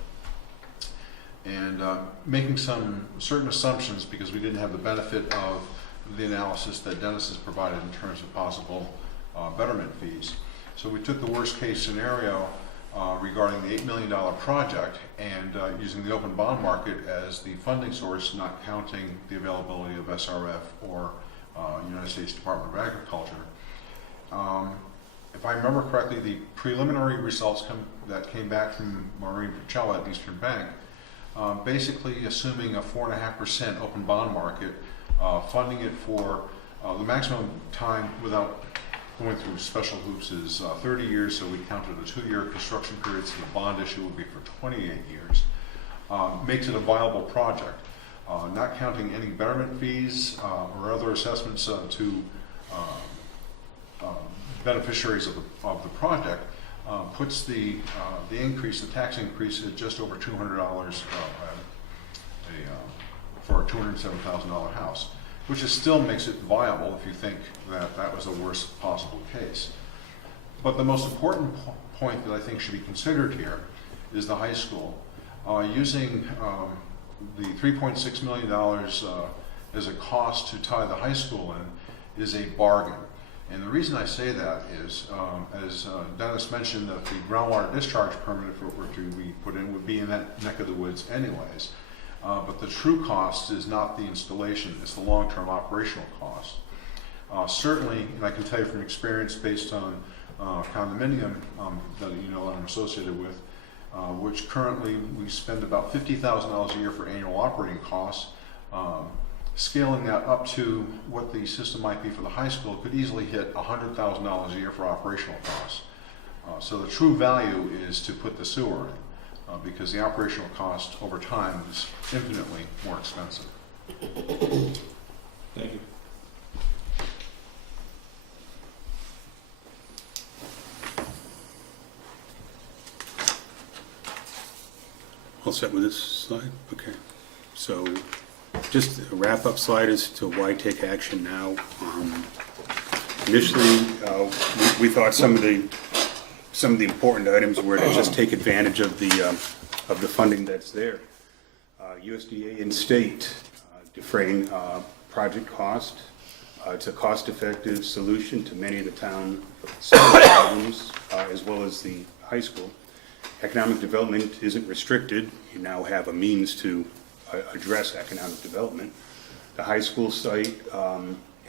And making some certain assumptions, because we didn't have the benefit of the analysis that Dennis has provided in terms of possible betterment fees. So we took the worst case scenario regarding the $8 million project and using the open bond market as the funding source, not counting the availability of SRF or United States Department of Agriculture. If I remember correctly, the preliminary results that came back from Maureen Picella at Eastern Bank, basically assuming a 4.5% open bond market, funding it for the maximum time without going through special hoops is 30 years, so we counted a 2-year construction period, so the bond issue would be for 28 years. Makes it a viable project. Not counting any betterment fees or other assessments to beneficiaries of the project, puts the increase, the tax increase, at just over $200 for a $207,000 house. which is still makes it viable if you think that that was the worst possible case. But the most important point that I think should be considered here is the high school. Using the $3.6 million as a cost to tie the high school in is a bargain. And the reason I say that is, as Dennis mentioned, that the groundwater discharge permit, if it were to be put in, would be in that neck of the woods anyways. But the true cost is not the installation, it's the long-term operational cost. Certainly, and I can tell you from experience based on condominium that you know that I'm associated with, which currently we spend about $50,000 a year for annual operating costs. Scaling that up to what the system might be for the high school could easily hit $100,000 a year for operational costs. So the true value is to put the sewer in, because the operational cost over time is infinitely more expensive. Thank you. All set with this slide? Okay. So just a wrap-up slide as to why take action now. Initially, we thought some of the important items were to just take advantage of the funding that's there. USDA and state defraying project cost. It's a cost-effective solution to many of the town problems, as well as the high school. Economic development isn't restricted. You now have a means to address economic development. The high school site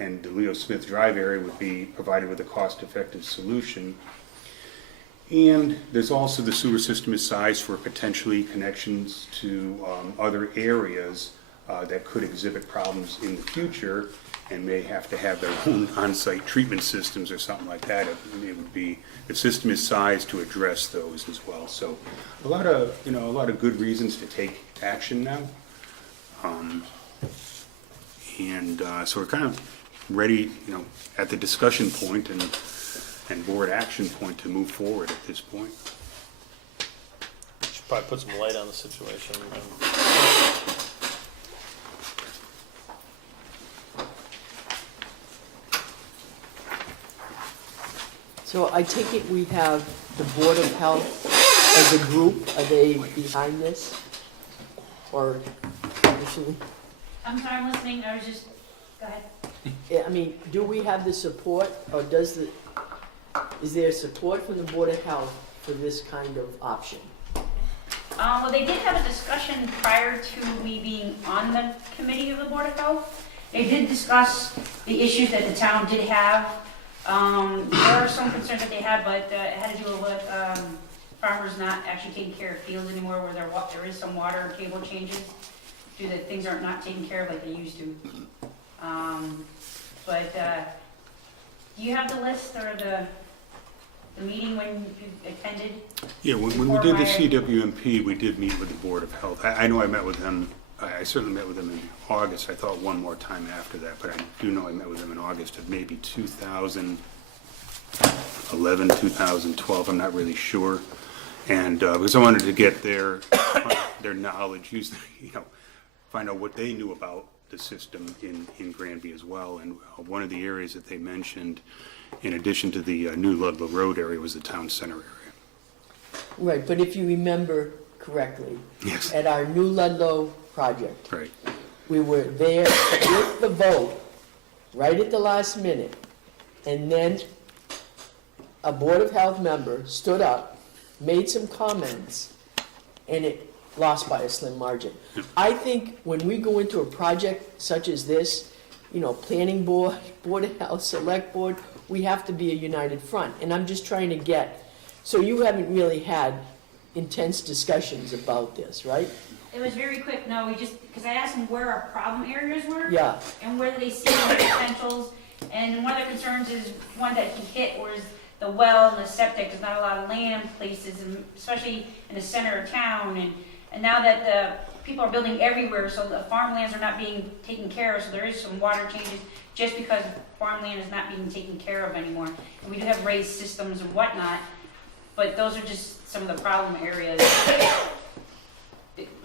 and the Leo Smith Drive area would be provided with a cost-effective solution. And there's also the sewer system is sized for potentially connections to other areas that could exhibit problems in the future and may have to have their own on-site treatment systems or something like that. It would be, the system is sized to address those as well. So a lot of good reasons to take action now. So we're kind of ready, at the discussion point and board action point to move forward at this point. Should probably put some light on the situation. So I take it we have the Board of Health as a group, are they behind this? Or additionally? I'm sorry, I'm listening, I was just, go ahead. Yeah, I mean, do we have the support, or is there support from the Board of Health for this kind of option? Well, they did have a discussion prior to me being on the committee of the Board of Health. They did discuss the issues that the town did have. There are some concerns that they had, but it had to do with farmers not actually taking care of fields anymore, where there is some water table changes, due to things aren't not taken care of like they used to. Do you have the list or the meeting when you attended? Yeah, when we did the CWMP, we did meet with the Board of Health. I know I met with them, I certainly met with them in August. I thought one more time after that, but I do know I met with them in August of maybe 2011, 2012, I'm not really sure. And because I wanted to get their knowledge, find out what they knew about the system in Granby as well. And one of the areas that they mentioned, in addition to the New Ludlow Road area, was the town center area. Right, but if you remember correctly, Yes. at our New Ludlow project, Right. we were there with the vote, right at the last minute, and then a Board of Health member stood up, made some comments, and it lost by a slim margin. I think when we go into a project such as this, planning board, Board of Health, select board, we have to be a united front. And I'm just trying to get, so you haven't really had intense discussions about this, right? It was very quick, no, because I asked them where our problem areas were. Yeah. And where they see the potentials, and one of the concerns is, one that he hit was the well and the septic. There's not a lot of land places, and especially in the center of town, and now that the people are building everywhere, so the farmlands are not being taken care of, so there is some water changes just because farmland is not being taken care of anymore. And we do have raised systems and whatnot, but those are just some of the problem areas.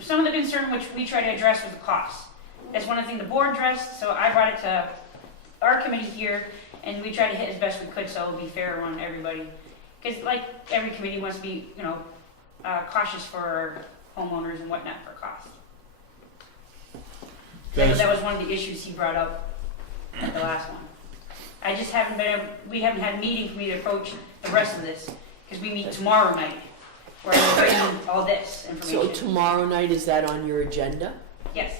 Some of the concern which we try to address was the cost. that's one of the things the board addressed, so I brought it to our committee here, and we tried to hit as best we could, so it would be fair on everybody. Because like every committee wants to be, cautious for homeowners and whatnot for cost. That was one of the issues he brought up at the last one. I just we haven't had a meeting for me to approach the rest of this, because we meet tomorrow night, where I'm bringing all this So information. tomorrow night, is that on your agenda? Yes,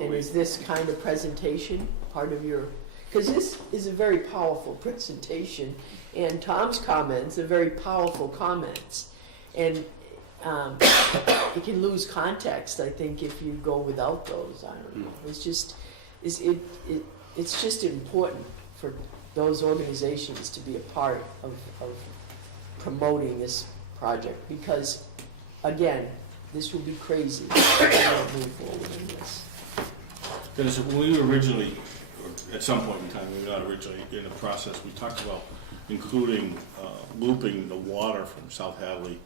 And is this kind of presentation part of your, because this is a very powerful presentation, and Tom's comments are very powerful comments. And you can lose context, I think, if you go without those. I don't know. It's just important for those organizations to be a part of promoting this project, because, again, this will be crazy if we don't move forward in this. Because when we were originally, or at some point in time, we were not originally in the process, we talked about including looping the water from South Hadley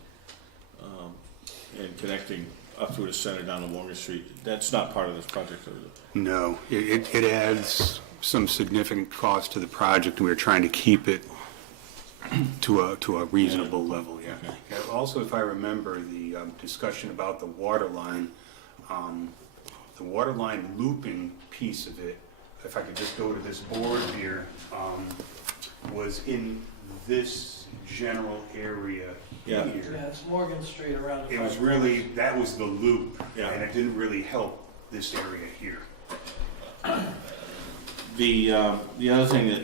and connecting up through the center down to Morgan Street. That's not part of this project, is it? No, it adds some significant cost to the project, and we're trying to keep it to a reasonable level, yeah. Okay. Yeah, also, if I remember, the discussion about the water line looping piece of it, if I could just go to this board here, was in this general area Yeah. here. Yeah, it's Morgan Street around. It was really, that was the loop, Yeah. and it didn't really help this area here. The other thing that,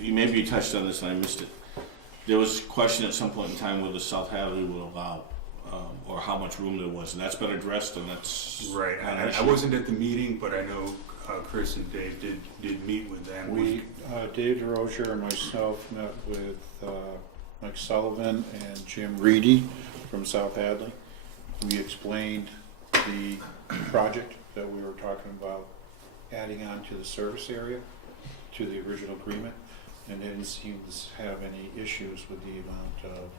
maybe you touched on this and I missed it. There was a question at some point in time whether South Hadley would allow, or how much room there was, and that's been addressed, and that's. Right, not an I issue. wasn't at the meeting, but I know Chris and Dave did meet with them. Dave DeRozier and myself met with Mike Sullivan and Jim Reedy from South Hadley. We explained the project that we were talking about adding on to the service area, to the original agreement, and they didn't seem to have any issues with the amount of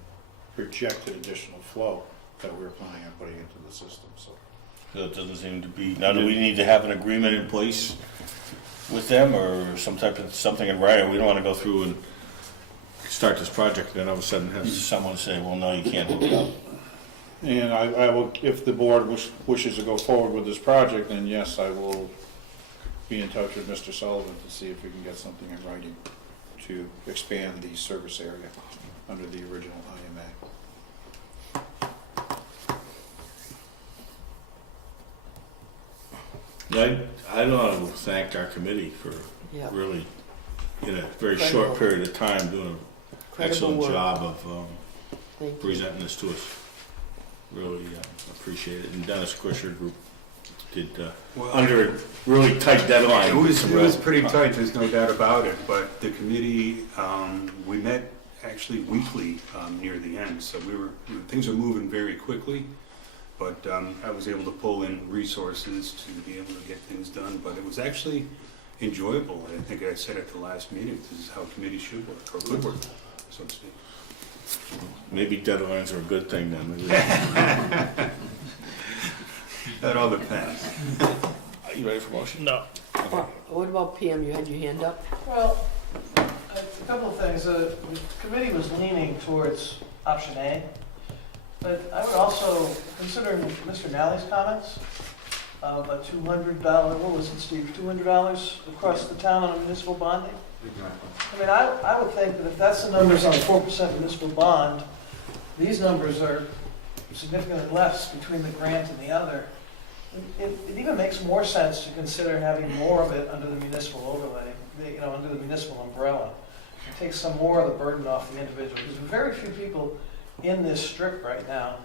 projected additional flow that we were planning on putting into the system, so. So it doesn't seem to be, now do we need to have an agreement in place with them or something in writing? We don't want to go through and start this project and then all of a sudden have someone say, well, no, you can't hook it up. And I will, if the board wishes to go forward with this project, then yes, I will be in touch with Mr. Sullivan to see if we can get something in writing to expand the service area under the original IMA. I want to thank our committee for Yeah. really, in a very Incredible. short period of time, doing an Incredible excellent work. job of Thank you. presenting this to us. Really appreciate it. And Dennis Quisher Group did, under a really tight deadline. It was pretty tight, there's no doubt about it, but the committee, we met actually weekly near the end, so things are moving very quickly, but I was able to pull in resources to be able to get things done, but it was actually enjoyable. I think I said at the last meeting, this is how committees should work, or could work, so to speak. Maybe deadlines are a good thing then. Maybe. That all depends. Are you ready for motion? No. What about PM? You had your hand up? Well, a couple of things. The committee was leaning towards option A, but I would also, considering Mr. Nally's comments, a $200, what was it, Steve, $200 across the town on municipal bonding? I mean, I would think that if that's the numbers on a 4% municipal bond, these numbers are significantly less between the grant and the other. It even makes more sense to consider having more of it under the municipal overlay, under the municipal umbrella. It takes some more of the burden off the individual. There's very few people in this strip right now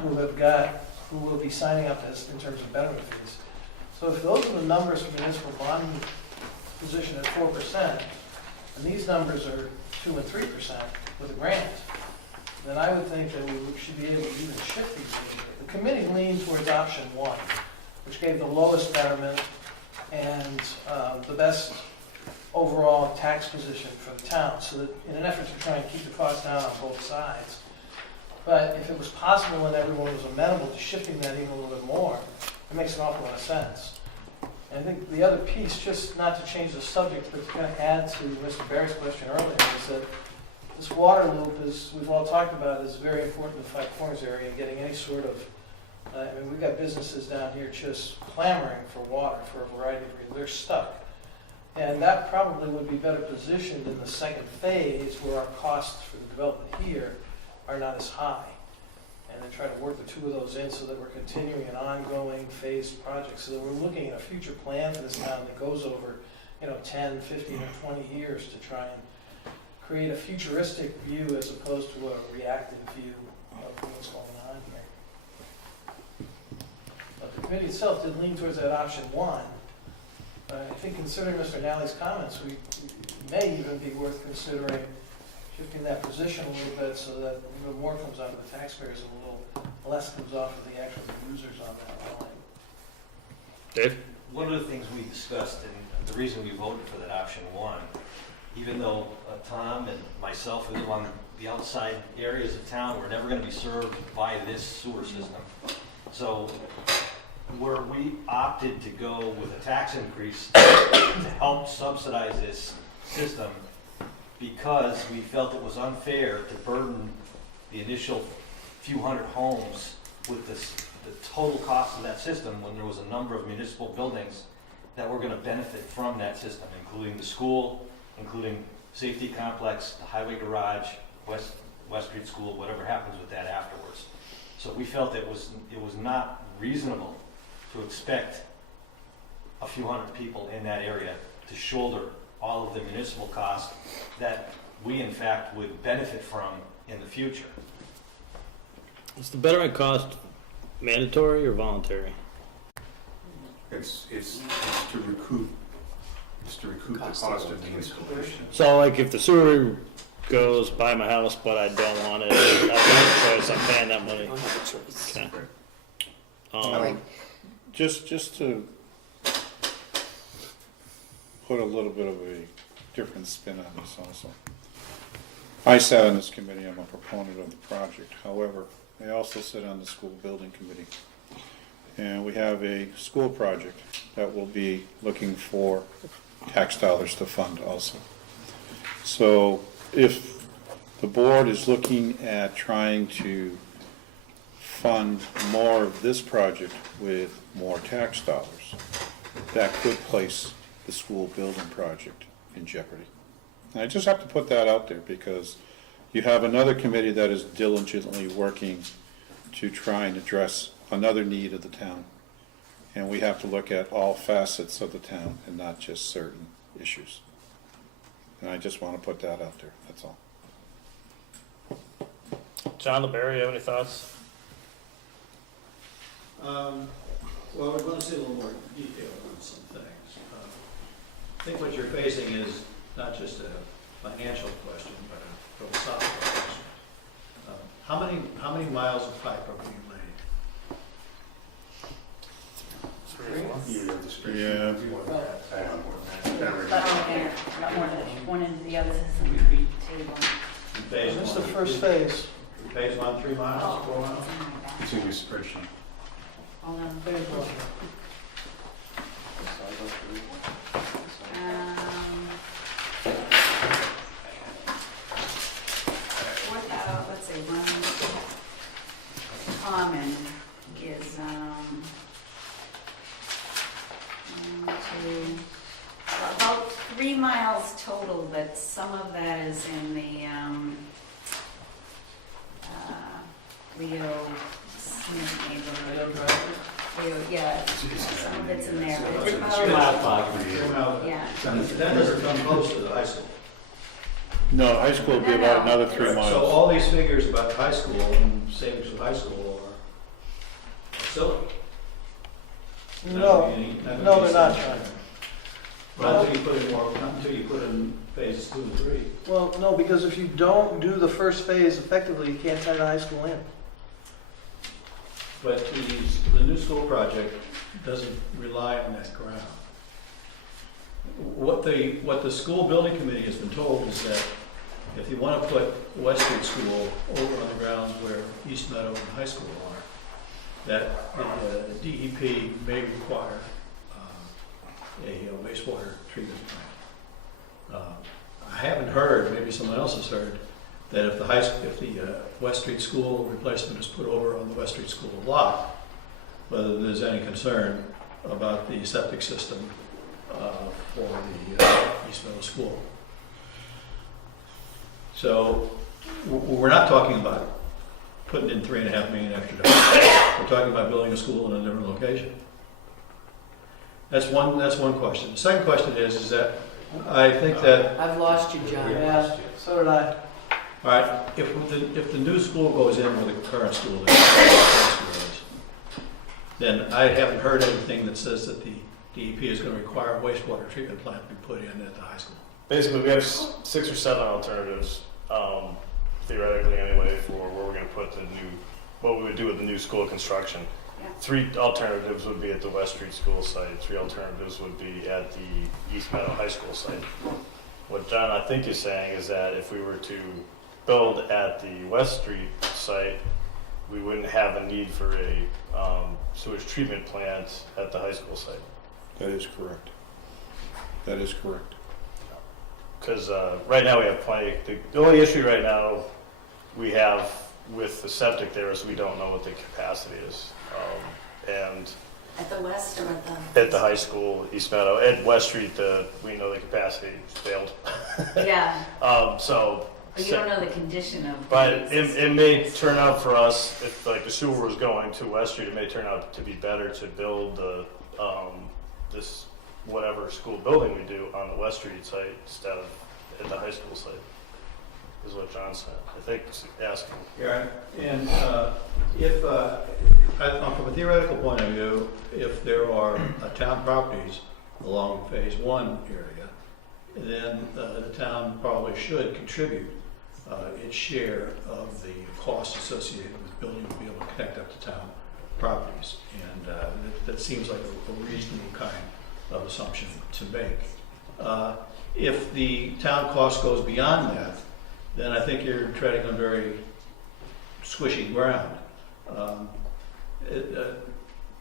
who will be signing up in terms of betterment fees. So if those are the numbers for municipal bond position at 4%, and these numbers are 2 and 3% with a grant, then I would think that we should be able to even shift these things. The committee leaned towards option 1, which gave the lowest betterment and the best overall tax position for the town, so that in an effort to try and keep the cost down on both sides. But if it was possible and everyone was amenable to shifting that even a little bit more, It makes an awful lot of sense. And I think the other piece, just not to change the subject, but to kind of add to Mr. Barry's question earlier, is that this water loop, as we've all talked about, is very important in the Five Corners area and getting any sort of, I mean, we've got businesses down here just clamoring for water for a variety of reasons. They're stuck. And that probably would be better positioned in the second phase where our costs for the development here are not as high. And then try to work the two of those in so that we're continuing an ongoing phased project, so that we're looking at a future plan for this town that goes over, 10, 15, or 20 years to try and create a futuristic view as opposed to a reactive view of what's going on here. But the committee itself did lean towards that option one. I think considering Mr. Nally's comments, we may even be worth considering shifting that position a little bit so that a little more comes out of the taxpayers and a little less comes off of the actual users on that line. Dave? One of the things we discussed, and the reason we voted for that option one, even though Tom and myself live on the outside areas of town, we're never going to be served by this sewer system. So where we opted to go with a tax increase to help subsidize this system, because we felt it was unfair to burden the initial few hundred homes with the total cost of that system when there was a number of municipal buildings that were going to benefit from that system, including the school, including safety complex, the highway garage, West Street School, whatever happens with that afterwards. So we felt it was not reasonable to expect a few hundred people in that area to shoulder all of the municipal costs that we in fact would benefit from in the future. Is the betterment cost mandatory or voluntary? It's to recoup, the cost of the installation. So like if the sewer goes by my house, but I don't want it, I don't have a choice, I'm paying that money. I don't have a choice. Okay. Right. Just to put a little bit of a different spin on this also. I sat on this committee, I'm a proponent of the project. However, I also sit on the school building committee. And we have a school project that will be looking for tax dollars to fund also. So if the board is looking at trying to fund more of this project with more tax dollars, that could place the school building project in jeopardy. And I just have to put that out there because you have another committee that is diligently working to try and address another need of the town. And we have to look at all facets of the town and not just certain issues. And I just want to put that out there, that's all. John LeBarry, you have any thoughts? Well, we're going to see a little more detail on some things. I think what you're facing is not just a financial question, but a philosophical question. How many miles of pipe are being laid? Yeah. Not more than one into the other. Phase This is the one. first phase. Phase one, 3 miles, 4 miles? It's in your spreadsheet. Hold on. Phase one. Let's say one common is, 1, 2, about 3 miles total, but some of that is in the, Leo Smith neighborhood. Yeah, some of it's in there, but it's about, yeah. That doesn't come close to the high school. No, high school would be about another 3 So miles. all these figures about high school and savings of high school are silly. No, no, they're not, John. Well, until you put in more, until you put in phases 2 and 3. Well, no, because if you don't do the first phase effectively, you can't tie the high school in. But the new school project doesn't rely on that ground. What the school building committee has been told is that if you want to put West Street School over on the grounds where East Meadow and High School are, that the DEP may require a wastewater treatment plant. I haven't heard, maybe someone else has heard, that if the West Street School replacement is put over on the West Street School lot, whether there's any concern about the septic system for the East Middle School. So we're not talking about putting in $3.5 million extra dollars. We're talking about building a school in a different location. That's one question. The second question is that I think that, I've lost you, John. Yeah, so did I. all right, if the new school goes in with the current school, then I haven't heard anything that says that the DEP is going to require a wastewater treatment plant to be put in at the high school. Basically, we have 6 or 7 alternatives, theoretically anyway, for where we're going to put what we would do with the new school construction. Yeah. 3 alternatives would be at the West Street School site. 3 alternatives would be at the East Meadow High School site. What John, I think, is saying is that if we were to build at the West Street site, we wouldn't have a need for a sewage treatment plant at the high school site. That is correct. That is correct. Because right now we have plenty. The only issue right now we have with the septic there is we don't know what the capacity is. And At the west or at the? at the high school, East Meadow, at West Street, we know the capacity failed. Yeah, So, but you don't know the condition of. but the it may turn out for us, if like the sewer was going to West Street, it may turn out to be better to build the, this whatever school building we do on the West Street site instead of at the high school site, is what John said. I think he's asking. Yeah, and if, from a theoretical point of view, if there are town properties along Phase 1 area, then the town probably should contribute its share of the costs associated with building to be able to connect up to town properties. And that seems like a reasonable kind of assumption to make. If the town cost goes beyond that, then I think you're treading on very squishy ground.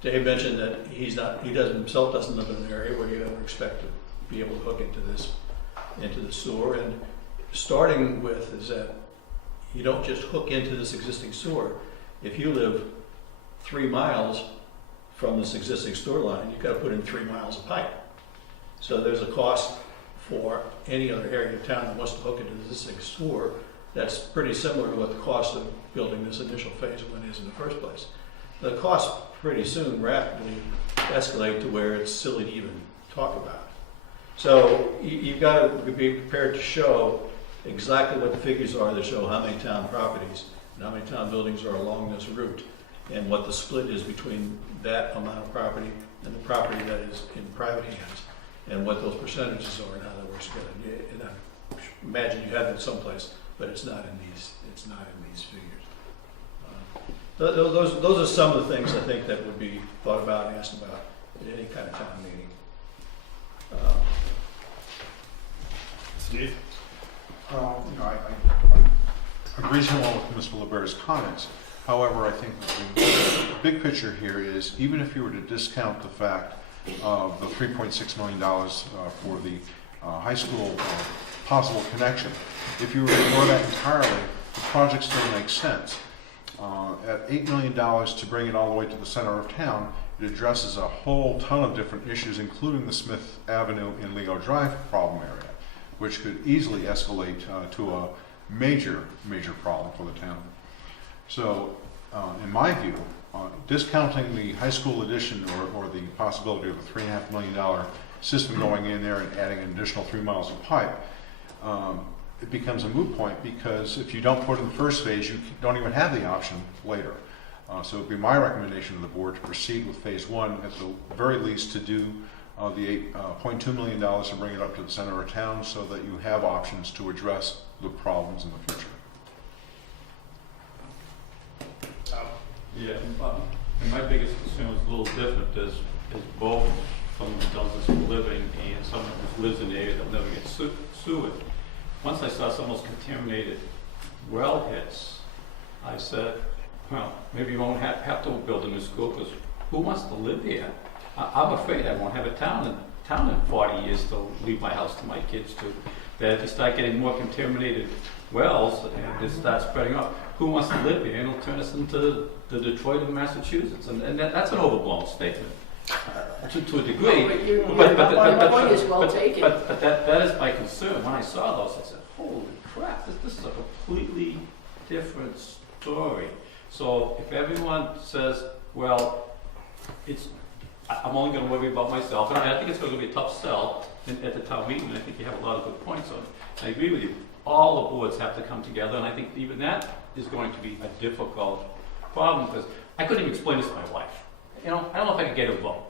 Dave mentioned that he himself doesn't live in an area where you ever expect to be able to hook into the sewer. And starting with is that you don't just hook into this existing sewer. If you live 3 miles from this existing sewer line, you've got to put in 3 miles of pipe. So there's a cost for any other area of town that wants to hook into this existing sewer that's pretty similar to what the cost of building this initial Phase 1 is in the first place. The costs pretty soon rapidly escalate to where it's silly to even talk about it. So you've got to be prepared to show exactly what the figures are that show how many town properties and how many town buildings are along this route, and what the split is between that amount of property and the property that is in private hands, and what those percentages are and how that works together. And I imagine you have that someplace, but it's not in these figures. Those are some of the things I think that would be thought about and asked about at any kind of town meeting. Steve? I agree somewhat with Mr. LeBear's comments. However, I think the big picture here is, even if you were to discount the fact of the $3.6 million for the high school possible connection, if you were to ignore that entirely, the project still makes sense. At $8 million to bring it all the way to the center of town, it addresses a whole ton of different issues, including the Smith Avenue and Lego Drive problem area, which could easily escalate to a major problem for the town. So, in my view, discounting the high school addition or the possibility of a $3.5 million system going in there and adding an additional 3 miles of pipe, it becomes a moot point, because if you don't put it in the first phase, you don't even have the option later. So it would be my recommendation to the board to proceed with Phase 1, at the very least to do the $8.2 million to bring it up to the center of town, so that you have options to address the problems in the future. Yeah, and my biggest concern was a little different, is both someone who does this for a living and someone who lives in the area that never gets sewage. Once I saw some of those contaminated wellheads, I said, well, maybe you won't have to build a new school, because who wants to live here? I'm afraid I won't have a town in 40 years to leave my house to my kids to. That if you start getting more contaminated wells and it starts spreading out, who wants to live here? It'll turn us into the Detroit of Massachusetts, and that's an overblown statement to a degree. My point is well taken. But that is my concern. When I saw those, I said, holy crap, this is a completely different story. So if everyone says, well, I'm only going to worry about myself, and I think it's going to be a tough sell at the town meeting, and I think you have a lot of good points on it. I agree with you. All the boards have to come together, and I think even that is going to be a difficult problem, because I couldn't even explain this to my wife. I don't know if I could get a vote.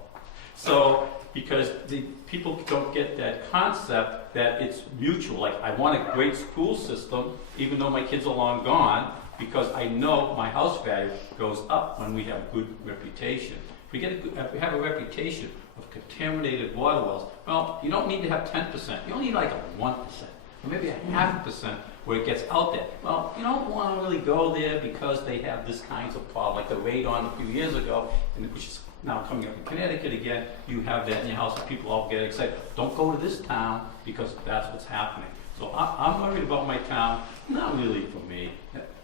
So, because the people don't get that concept that it's mutual. Like, I want a great school system, even though my kids are long gone, because I know my house value goes up when we have good reputation. If we have a reputation of contaminated water wells, well, you don't need to have 10%. You only need like a 1%, or maybe a 0.5% where it gets out there. Well, you don't want to really go there because they have this kinds of problem, like the radon a few years ago, which is now coming up in Connecticut again. You have that in your house, and people all get excited. Don't go to this town because that's what's happening. So I'm worried about my town, not really for me.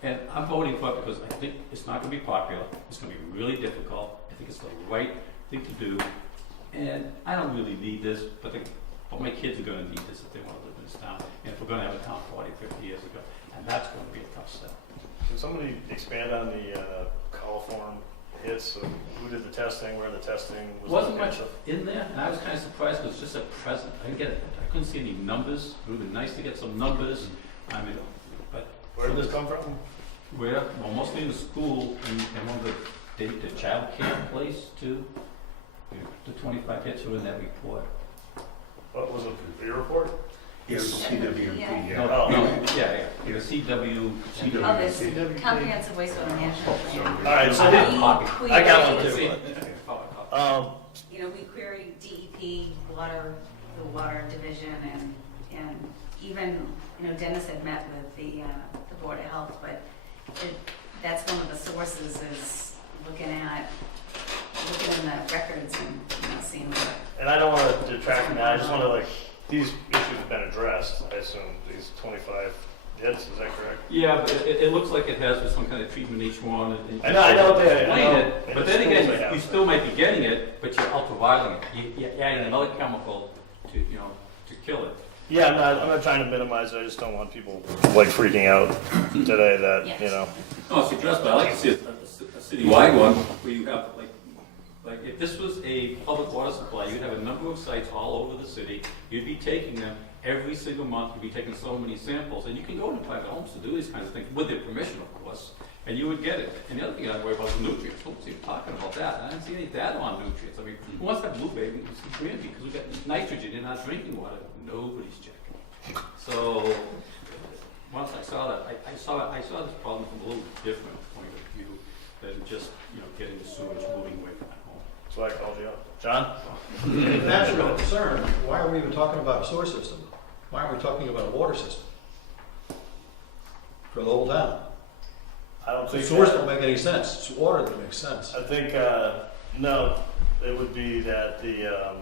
And I'm voting for it because I think it's not going to be popular. It's going to be really difficult. I think it's the right thing to do. And I don't really need this, but my kids are going to need this if they want to live in this town. And if we're going to have a town 40, 50 years ago, and that's going to be a tough sell. Can somebody expand on the coliform hits? Who did the testing? Where the testing was? Wasn't much in there, and I was kind of surprised because it's just a present. I couldn't see any numbers. It would have been nice to get some numbers. I mean, but where did this come from? Well, mostly in the school and one of the child care place too. The 25 hits were in that report. What was it? Your report? Yes, CWP. Yeah. Yeah. The CW. Oh, this comprehensive wastewater management plan. All right, so I got one too. You know, we queried DEP, the water division, and even, you know, Dennis had met with the Board of Health, but that's one of the sources is looking in the records and seeing what. And I don't want to detract from that. I just want to these issues have been addressed. I assume these 25 hits. Is that correct? Yeah, but it looks like it has with some kind of treatment each one. I know they explain it, but then again, you still might be getting it, but you're ultravioleting it. You're adding another chemical to kill it. Yeah, I'm not trying to minimize it. I just don't want people freaking out today that Yes. No, it's addressed, but I'd like to see a citywide one where you have like if this was a public water supply, you'd have a number of sites all over the city. You'd be taking them every single month. You'd be taking so many samples, and you can go into private homes to do these kinds of things with their permission, of course, and you would get it. And the other thing I'd worry about is nutrients. Folks, you're talking about that. I didn't see any data on nutrients. I mean, who wants to have blue baby in Granby because we've got nitrogen in our drinking water? Nobody's checking. So once I saw that, I saw this problem from a little different point of view than just getting the sewage moving away from that home. That's why I called you up, John. If that's your concern, why are we even talking about a sewer system? Why aren't we talking about a water system for the whole town? I don't think Sewers don't make any sense. It's water that makes sense. I think no, it would be that the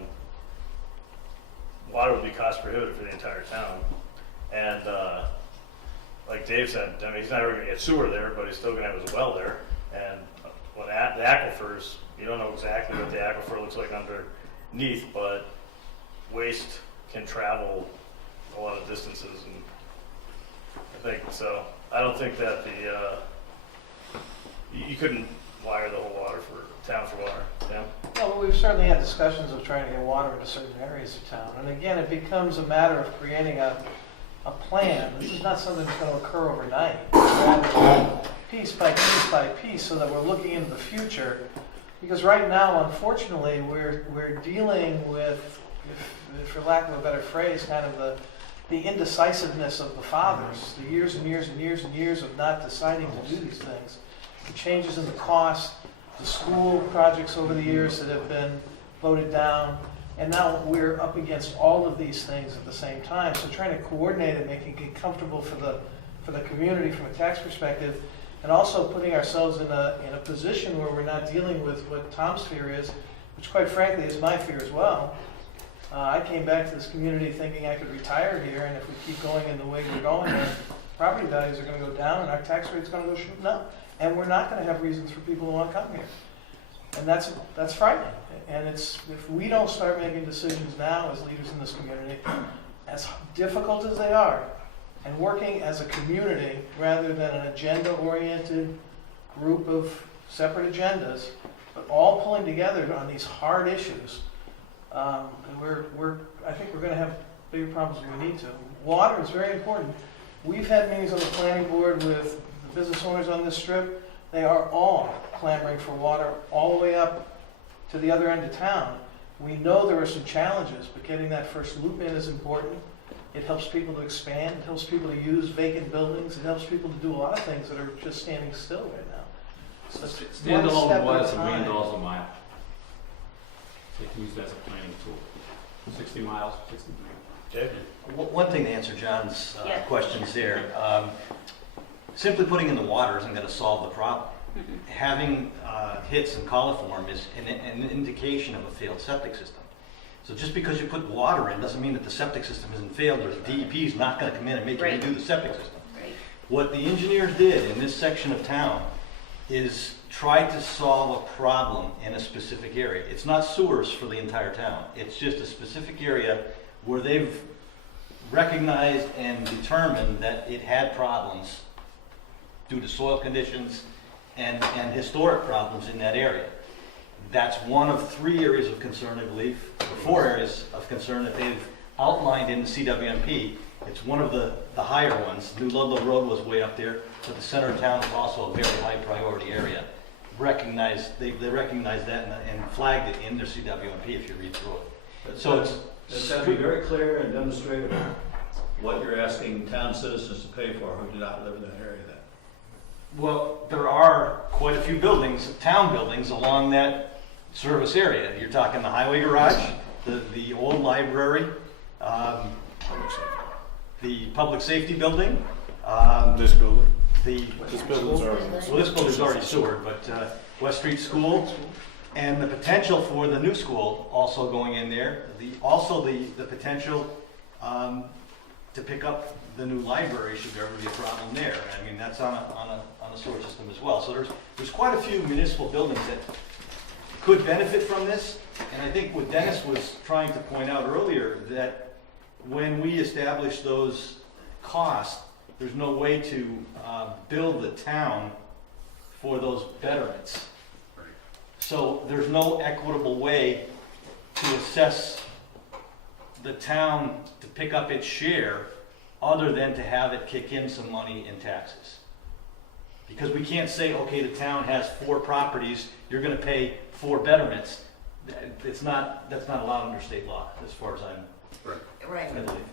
water would be cost prohibitive for the entire town, and like Dave said, I mean, he's not ever going to get sewer there, but he's still going to have his well there. And when the aquifers, you don't know exactly what the aquifer looks like underneath, but waste can travel a lot of distances, and I think so. I don't think that you couldn't wire the whole town for water. Yeah. Well, we've certainly had discussions of trying to get water into certain areas of town. And again, it becomes a matter of creating a plan. This is not something that's going to occur overnight. Rather, piece by piece by piece, so that we're looking into the future. Because right now, unfortunately, we're dealing with, for lack of a better phrase, kind of the indecisiveness of the fathers. The years and years and years and years of not deciding to do these things. The changes in the cost, the school projects over the years that have been voted down, and now we're up against all of these things at the same time. So trying to coordinate it, making it comfortable for the community from a tax perspective, and also putting ourselves in a position where we're not dealing with what Tom's fear is, which quite frankly is my fear as well. I came back to this community thinking I could retire here, and if we keep going in the way we're going, our property values are going to go down and our tax rate's going to go shooting up. And we're not going to have reasons for people to want to come here. And that's frightening. And if we don't start making decisions now as leaders in this community, as difficult as they are, and working as a community rather than an agenda-oriented group of separate agendas, but all pulling together on these hard issues, and I think we're going to have bigger problems than we need to. Water is very important. We've had meetings on the planning board with the business owners on this strip. They are all clamoring for water all the way up to the other end of town. We know there are some challenges, but getting that first loop in is important. It helps people to expand. It helps people to use vacant buildings. It helps people to do a lot of things that are just standing still right now. So one step Standalone at water a is $1 million time. a mile. They can use that as a planning tool. 60 miles, 60 miles. One thing to answer John's Yeah. questions there, simply putting in the water isn't going to solve the problem. Having hits and coliform is an indication of a failed septic system. So just because you put water in doesn't mean that the septic system isn't failed or the DEP is not going to come in and make you Right. redo the septic system. Right. What the engineers did in this section of town is try to solve a problem in a specific area. It's not sewers for the entire town. It's just a specific area where they've recognized and determined that it had problems due to soil conditions and historic problems in that area. That's one of 3 areas of concern, I believe, or 4 areas of concern that they've outlined in the CWMP. It's one of the higher ones. New Ludlow Road was way up there, but the center of town is also a very high priority area. They recognized that and flagged it in their CWMP if you read through it. So It's got to be very clear and demonstrable what you're asking town citizens to pay for who do not live in that area then. Well, there are quite a few buildings, town buildings, along that service area. You're talking the highway garage, the old library, the public safety building. This building. This building's already sewered, but West Street School, and the potential for the new school also going in there. Also the potential to pick up the new library should there ever be a problem there. I mean, that's on a sewer system as well. So there's quite a few municipal buildings that could benefit from this. And I think what Dennis was trying to point out earlier, that when we establish those costs, there's no way to bill the town for those betterments. So there's no equitable way to assess the town to pick up its share other than to have it kick in some money in taxes. Because we can't say, okay, the town has 4 properties, you're going to pay 4 betterments. That's not allowed under state law, as far as Right, I believe.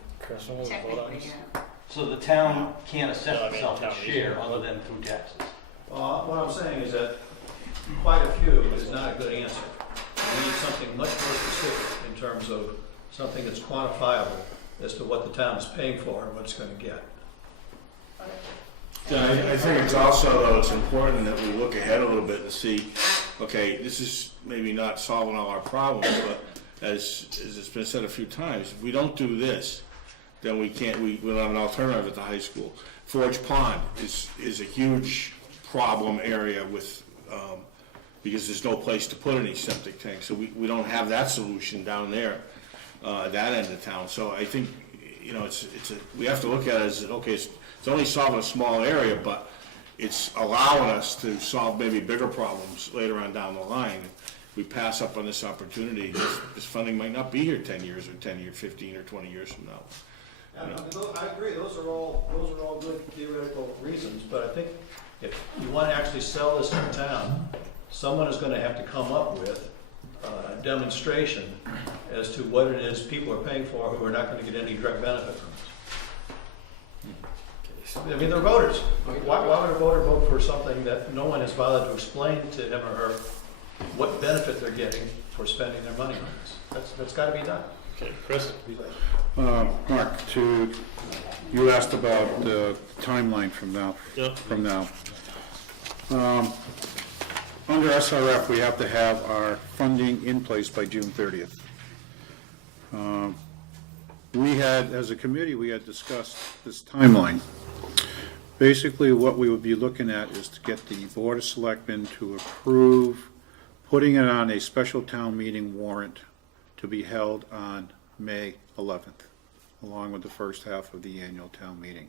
technically, yeah. So the town can't assess itself its share other than through taxes. Well, what I'm saying is that quite a few is not a good answer. We need something much more specific in terms of something that's quantifiable as to what the town is paying for and what it's going to get. I think it's also, though, it's important that we look ahead a little bit and see, okay, this is maybe not solving all our problems, but as it's been said a few times, if we don't do this, then we don't have an alternative at the high school. Forge Pond is a huge problem area with, because there's no place to put any septic tanks, so we don't have that solution down there, at that end of town. So I think, we have to look at it as, okay, it's only solving a small area, but it's allowing us to solve maybe bigger problems later on down the line. If we pass up on this opportunity, this funding might not be here 10 years or 10 years, 15 or 20 years from now. I agree, those are all good theoretical reasons, but I think if you want to actually sell this in town, someone is going to have to come up with a demonstration as to what it is people are paying for who are not going to get any direct benefit from this. I mean, they're voters. Why would a voter vote for something that no one has bothered to explain to him or her what benefit they're getting for spending their money on this? That's got to be done. Okay, Chris? Mark, you asked about the timeline from now. Under SRF, we have to have our funding in place by June 30th. We had, as a committee, we had discussed this timeline. Basically, what we would be looking at is to get the Board of Selectmen to approve putting it on a special town meeting warrant to be held on May 11th, along with the first half of the annual town meeting.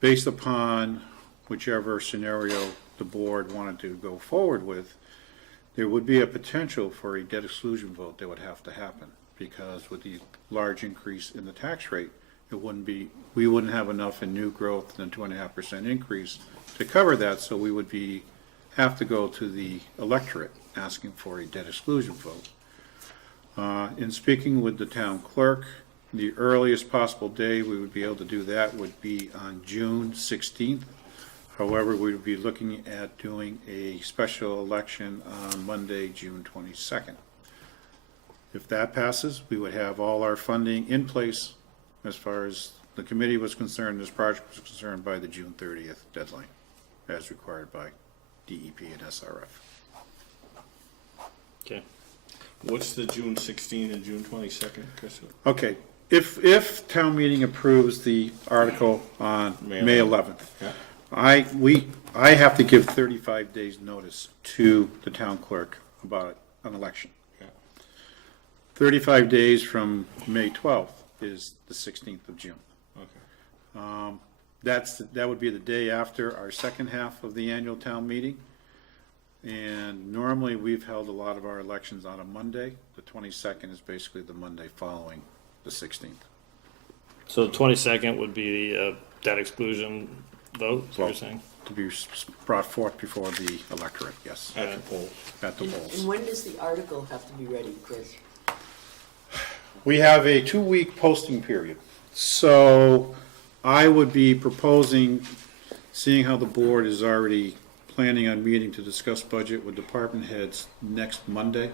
Based upon whichever scenario the board wanted to go forward with, there would be a potential for a debt exclusion vote that would have to happen, because with the large increase in the tax rate, we wouldn't have enough in new growth and a 2.5% increase to cover that, so we would have to go to the electorate asking for a debt exclusion vote. In speaking with the town clerk, the earliest possible day we would be able to do that would be on June 16th. However, we would be looking at doing a special election on Monday, June 22nd. If that passes, we would have all our funding in place as far as the committee was concerned, this project was concerned, by the June 30th deadline, as required by DEP and SRF. Okay. What's the June 16th and June 22nd, Chris? Okay, if town meeting approves the article on May 11th, Yeah. I have to give 35 days notice to the town clerk about an election. Yeah. 35 days from May 12th is the 16th of June. Okay. That would be the day after our second half of the annual town meeting. And normally, we've held a lot of our elections on a Monday. The 22nd is basically the Monday following the 16th. So the 22nd would be the debt exclusion vote, is what Well, you're saying? To be brought forth before the electorate, yes, At the polls. at the And polls. when does the article have to be ready, Chris? We have a 2-week posting period. So I would be proposing, seeing how the board is already planning on meeting to discuss budget with department heads next Monday,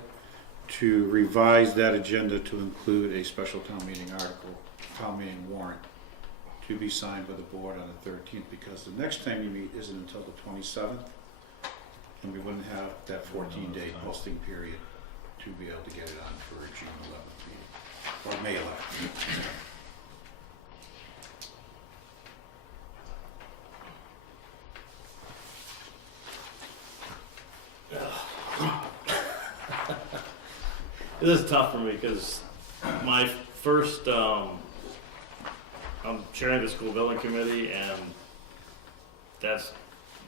to revise that agenda to include a special town meeting article, town meeting warrant, to be signed by the board on the 13th, because the next time you meet isn't until the 27th, and we wouldn't have that 14-day posting period to be able to get it on for a June 11th meeting, or May 11th. This is tough for me because my first, I'm chairing the school building committee, and that's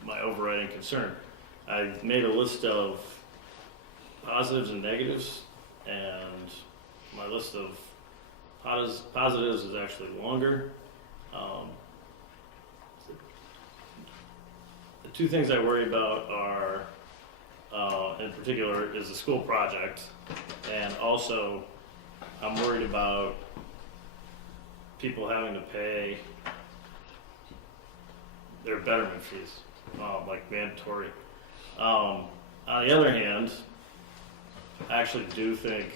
my overriding concern. I made a list of positives and negatives, and my list of positives is actually longer. The two things I worry about are, in particular, is the school project, and also I'm worried about people having to pay their betterment fees, like mandatory. On the other hand, I actually do think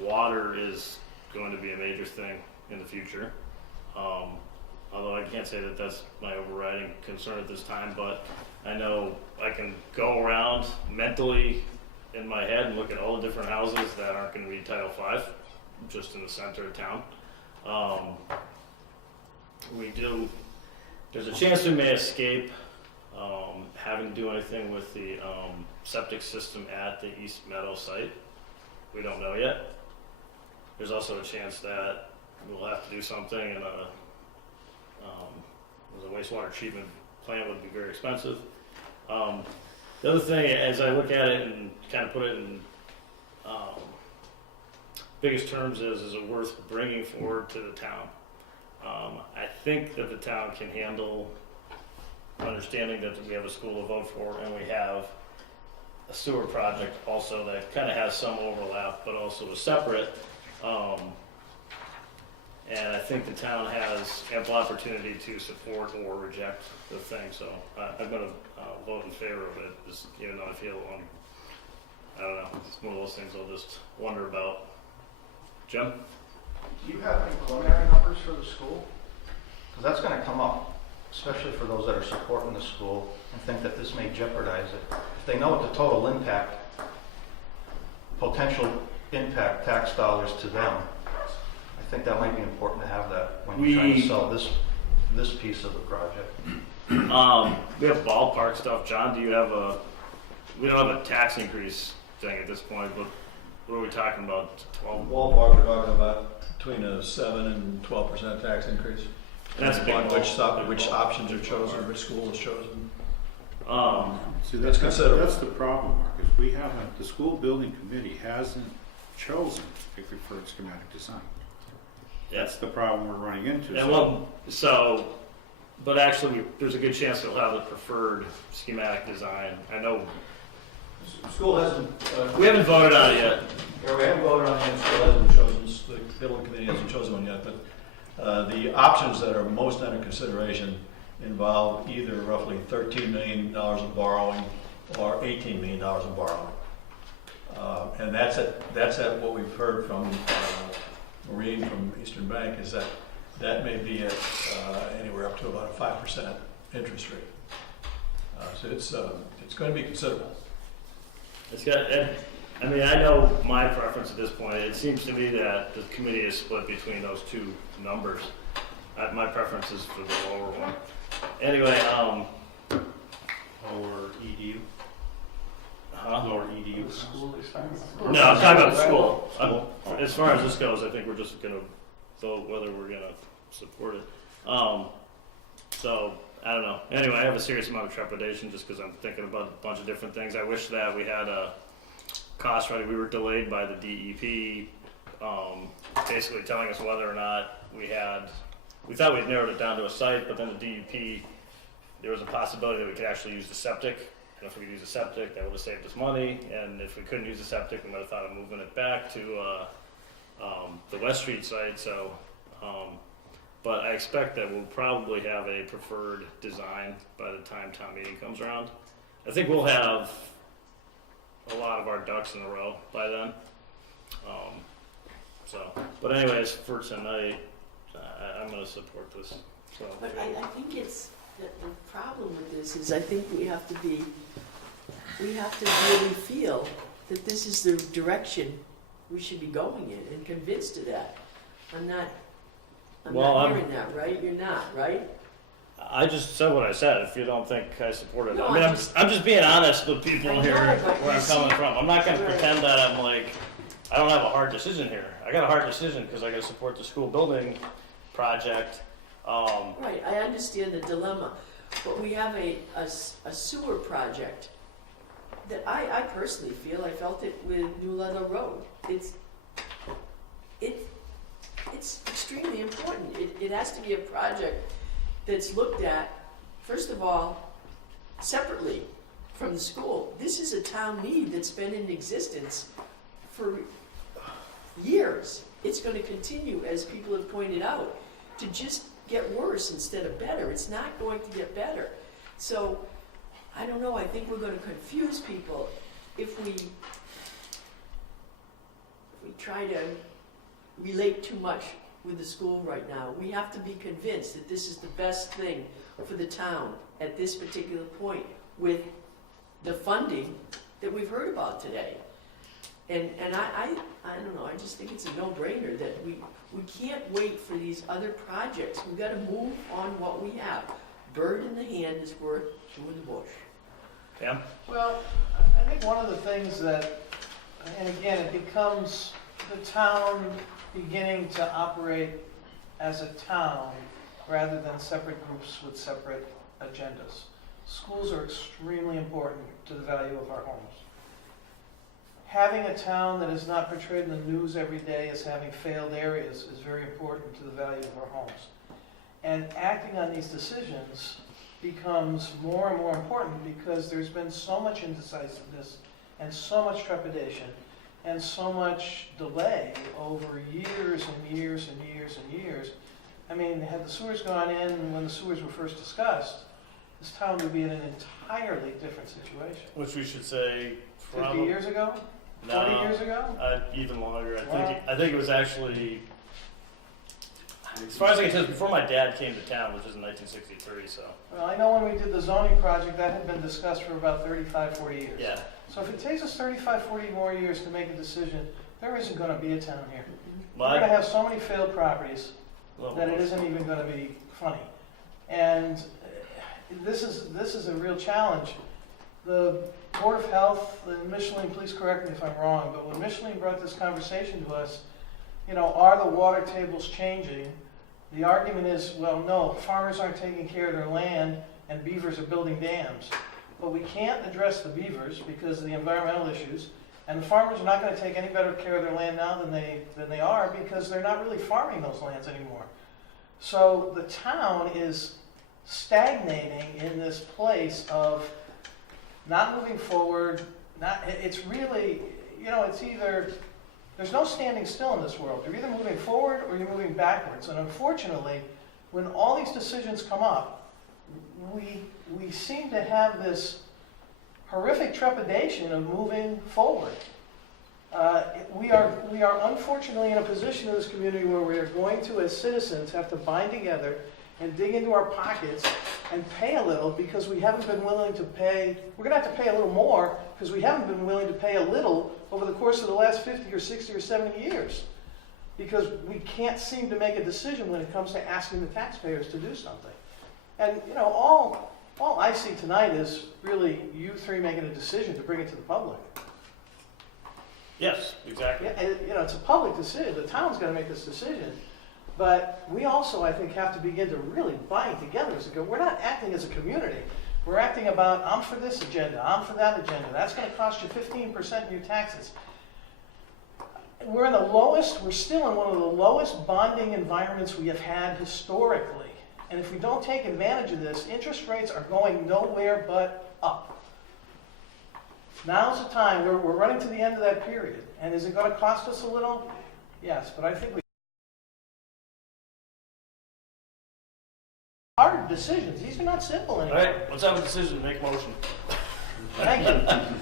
water is going to be a major thing in the future. Although I can't say that that's my overriding concern at this time, but I know I can go around mentally in my head and look at all the different houses that aren't going to be Title V, just in the center of town. There's a chance we may escape having to do anything with the septic system at the East Meadow site. We don't know yet. There's also a chance that we'll have to do something, and the wastewater treatment plant would be very expensive. The other thing, as I look at it and kind of put it in biggest terms, is it worth bringing forward to the town? I think that the town can handle understanding that we have a school to vote for, and we have a sewer project also that kind of has some overlap, but also is separate. And I think the town has ample opportunity to support or reject the thing, so I'm going to vote in favor of it, just even though I feel, I don't know, it's one of those things I'll just wonder about. Jim? Do you have any preliminary numbers for the school? Because that's going to come up. especially for those that are supporting the school and think that this may jeopardize it. If they know what the total impact, potential impact tax dollars to them, I think that might be important to have that when you're trying to sell this piece of the project. We have ballpark stuff. John, do you have we don't have a tax increase thing at this point, but what are we talking about? 12? Ballpark, we're talking about between a 7 and 12% tax increase. That's a big on ball. which options are chosen, which school is chosen. See, That's considerable. That's the problem, Mark, is we haven't, the school building committee hasn't chosen a preferred schematic design. That's the problem we're running into. And but actually, there's a good chance we'll have the preferred schematic design. I know School hasn't. we haven't voted on it yet. Yeah, we haven't voted on it, school hasn't chosen, the building committee hasn't chosen one yet, but the options that are most under consideration involve either roughly $13 million in borrowing or $18 million in borrowing. And that's at what we've heard from Maureen from Eastern Bank, is that may be at anywhere up to about a 5% interest rate. So it's going to be considerable. I mean, I know my preference at this point. It seems to me that the committee is split between those two numbers. My preference is for the lower one. Anyway, Lower EDU? lower EDU? No, I'm talking about the school. As far as this goes, I think we're just gonna vote whether we're gonna support it. So, I don't know. Anyway, I have a serious amount of trepidation just because I'm thinking about a bunch of different things. I wish that we had a cost ready. We were delayed by the DEP, basically telling us whether or not we thought we'd narrowed it down to a site, but then the DEP, there was a possibility that we could actually use the septic. And if we could use the septic, that would have saved us money. And if we couldn't use the septic, we might have thought of moving it back to the West Street site. So, but I expect that we'll probably have a preferred design by the time town meeting comes around. I think we'll have a lot of our ducks in a row by then. But anyways, for tonight, I'm going to support this. So. But I think it's, the problem with this is I think we have to really feel that this is the direction we should be going in and convinced of that. I'm not hearing that, right? You're not, right? I just said what I said. If you don't think I support it, No, I mean, I'm just being honest with people I know, here but where I'm coming from. I'm not going to Right. pretend that I'm like, I don't have a hard decision here. I got a hard decision because I got to support the school building project. Right, I understand the dilemma, but we have a sewer project that I personally feel, I felt it with New Ludlow Road. It's extremely important. It has to be a project that's looked at, first of all, separately from the school. This is a town need that's been in existence for years. It's going to continue, as people have pointed out, to just get worse instead of better. It's not going to get better. So, I don't know, I think we're going to confuse people if we try to relate too much with the school right now. We have to be convinced that this is the best thing for the town at this particular point with the funding that we've heard about today. And I don't know, I just think it's a no-brainer that we can't wait for these other projects. We've got to move on what we have. Bird in the hand is worth two in the bush. Pam? Well, I think one of the things that, and again, it becomes the town beginning to operate as a town rather than separate groups with separate agendas. Schools are extremely important to the value of our homes. Having a town that is not portrayed in the news every day as having failed areas is very important to the value of our homes. And acting on these decisions becomes more and more important because there's been so much indecisiveness and so much trepidation and so much delay over years and years and years and years. I mean, had the sewers gone in when the sewers were first discussed, this town would be in an entirely different situation. Which we should say 50 years ago? 40 years ago? Even longer. Wow. I think it was actually As far as I can tell, before my dad came to town, which was in 1963, so. Well, I know when we did the zoning project, that had been discussed for about 35, 40 years. Yeah. So if it takes us 35, 40 more years to make a decision, there isn't going to be a town here. We're Well, going to have so many failed properties well, that it isn't even going to be funny. And this is a real challenge. The Board of Health, the Michelin, please correct me if I'm wrong, but when Michelin brought this conversation to us, you know, are the water tables changing? The argument is, well, no, farmers aren't taking care of their land and beavers are building dams. But we can't address the beavers because of the environmental issues, and the farmers are not going to take any better care of their land now than they are because they're not really farming those lands anymore. So the town is stagnating in this place of not moving forward. It's really, you know, it's either, there's no standing still in this world. You're either moving forward or you're moving backwards. And unfortunately, when all these decisions come up, we seem to have this horrific trepidation of moving forward. We are unfortunately in a position in this community where we are going to, as citizens, have to bind together and dig into our pockets and pay a little because we haven't been willing to pay. We're going to have to pay a little more because we haven't been willing to pay a little over the course of the last 50 or 60 or 70 years because we can't seem to make a decision when it comes to asking the taxpayers to do something. And, you know, all I see tonight is really you three making a decision to bring it to the public. yes, exactly. Yeah, and, you know, it's a public decision. The town's going to make this decision. But we also, I think, have to begin to really bind together as a group. We're not acting as a community. We're acting about, I'm for this agenda, I'm for that agenda. That's going to cost you 15% in your taxes. We're still in one of the lowest bonding environments we have had historically. And if we don't take advantage of this, interest rates are going nowhere but up. Now's the time. We're running to the end of that period. And is it going to cost us a little? Yes, but I think we hard decisions. These are not simple All anymore. right, let's have a decision, make a motion. Thank you.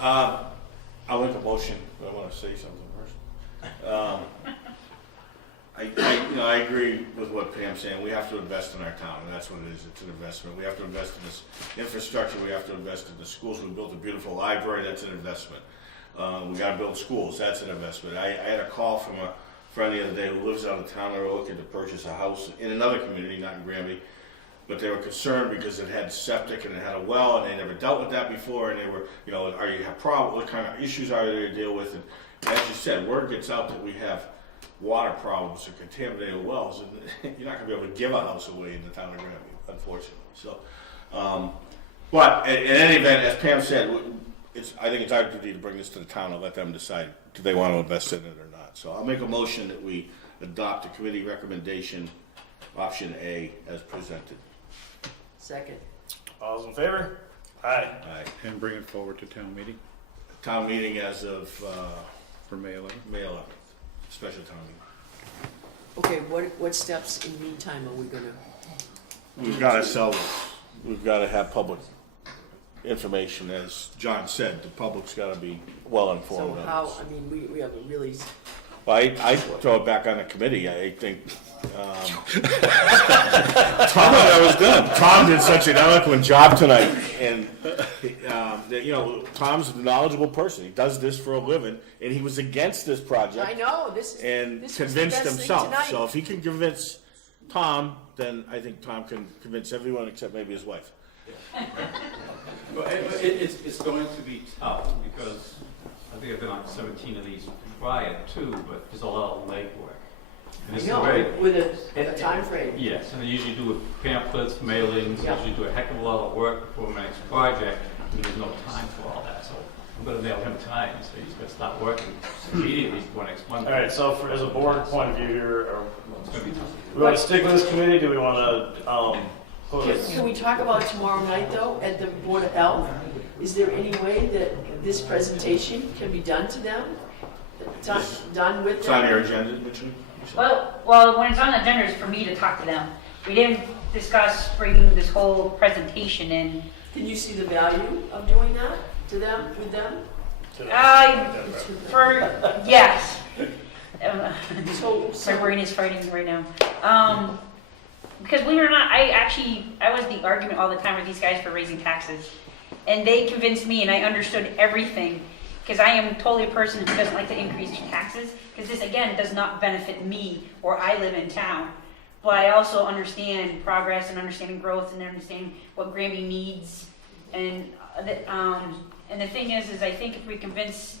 I'll make a motion, but I want to say something first. I agree with what Pam's saying. We have to invest in our town, and that's what it is. It's an investment. We have to invest in this infrastructure. We have to invest in the schools. We built a beautiful library. That's an investment. We got to build schools. That's an investment. I had a call from a friend the other day who lives out of town. They were looking to purchase a house in another community, not in Granby, but they were concerned because it had septic and it had a well, and they never dealt with that before. And they were, you know, are you have problems? What kind of issues are there to deal with? And as you said, word gets out that we have water problems or contaminated wells, and you're not going to be able to give a house away in the town of Granby, unfortunately. So, but in any event, as Pam said, I think it's our duty to bring this to the town and let them decide do they want to invest in it or not. So I'll make a motion that we adopt a committee recommendation, option A, as presented. Second. All those in favor? Aye. Aye. And bring it forward to town meeting Town meeting as of for May 11th. May 11th, special town meeting. Okay, what steps in the meantime are we gonna? We've got to sell this. We've got to have public information. As John said, the public's got to be well informed So of how, this. I mean, we have a really, Well, I throw it back on the committee. I think Tom did such an eloquent job tonight, and you know, Tom's a knowledgeable person. He does this for a living, and he was against this project I know, this is, and this was the convinced best thing himself. tonight. So if he can convince Tom, then I think Tom can convince everyone except maybe his wife. Well, it's going to be tough because I think I've been on 17 of these prior too, but there's a lot of legwork. And it's the way- No, with a time frame. Yes, and they usually do with pamphlets, mailings, Yeah. usually do a heck of a lot of work before my next project, and there's no time for all that. So I'm going to nail him tonight and say he's going to start working immediately for next month. All right, so as a board point of view here, It's going to be tough. do we want to stick with this committee? Do we want to close? Can we talk about tomorrow night, though, at the Board of Health? Is there any way that this presentation can be done to them? Done with It's them? on your agenda, Mitchell? Well, when it's on the agenda, it's for me to talk to them. We didn't discuss bringing this whole presentation in. Can you see the value of doing that to them, with them? Yes. So, My brain is fighting right now. Because believe it or not, I was the argument all the time with these guys for raising taxes. And they convinced me and I understood everything. Because I am totally a person who doesn't like to increase taxes. Because this, again, does not benefit me or I live in town. But I also understand progress and understanding growth and understanding what Granby needs. And the thing is I think if we convince,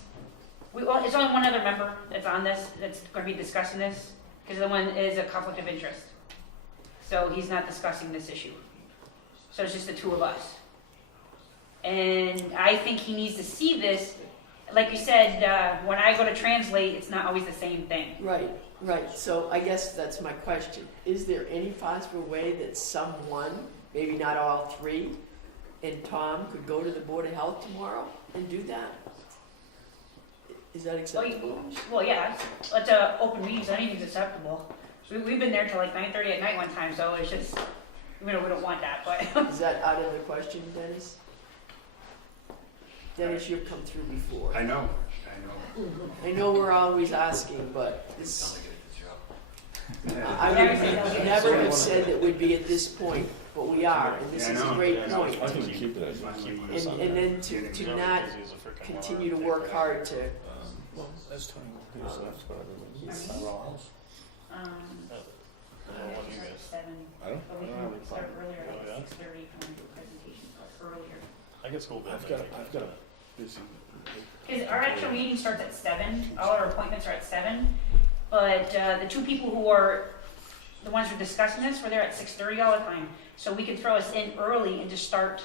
it's only one other member that's on this, that's going to be discussing this. Because the one is a conflict of interest. So he's not discussing this issue. So it's just the two of us. And I think he needs to see this. Like you said, when I go to translate, it's not always the same thing. Right, right. So I guess that's my question. Is there any possible way that someone, maybe not all three, and Tom could go to the Board of Health tomorrow and do that? Is that acceptable? Well, yeah, it's open meetings, anything's acceptable. We've been there till like 9:30 at night one time, so it's just, we don't want that, but. Is that out of the question, Dennis? Dennis, you've come through before. I know. I know we're always asking, but this, I would never have said that we'd be at this point, but we are, and this is a great point. I think we keep it as And then to not continue to work hard to, well, that's time. I don't. But we can start earlier, like 6:30, if you want to do a presentation earlier. I get school. I've got a busy. Because our actual meeting starts at 7, all our appointments are at 7, but the two people who are the ones who are discussing this were there at 6:30 all the time. So we can throw us in early and just start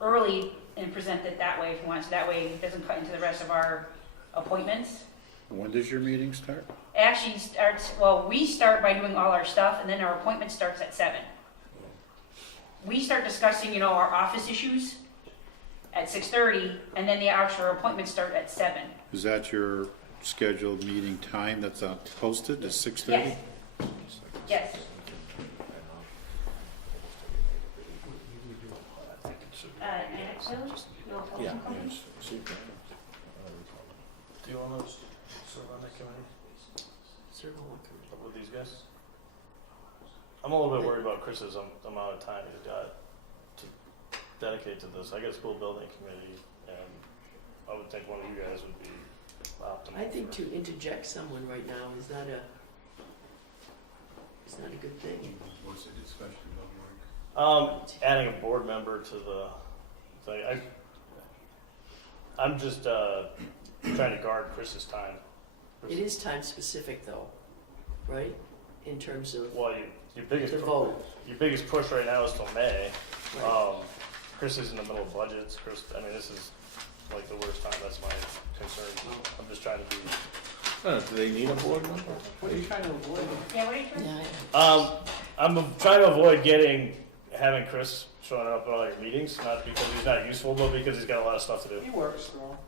early and present it that way if you want, so that way it doesn't cut into the rest of our appointments. When does your meeting start? It actually starts, well, we start by doing all our stuff, and then our appointment starts at 7. We start discussing, our office issues at 6:30, and then the actual appointments start at 7. Is that your scheduled meeting time that's posted, is 6:30? Yes. Yes. Yeah. Do you want to serve on that committee with these guys? I'm a little bit worried about Chris's amount of time he's got to dedicate to this. I got a school building committee, and I would think one of you guys would be optimal. I think to interject someone right now is not a good thing. What's the discussion about, Mark? Adding a board member to the thing. I'm just trying to guard Chris's time. It is time specific though, right? In terms of Well, your biggest the vote. Your biggest push right now is till May. Right. Chris is in the middle of budgets. This is like the worst time. That's my concern. I'm just trying to be. Do they need a board member? What are you trying to avoid? Yeah, what are you trying to Yeah. I'm trying to avoid having Chris showing up at all your meetings, not because he's not useful, but because he's got a lot of stuff to do. He works though.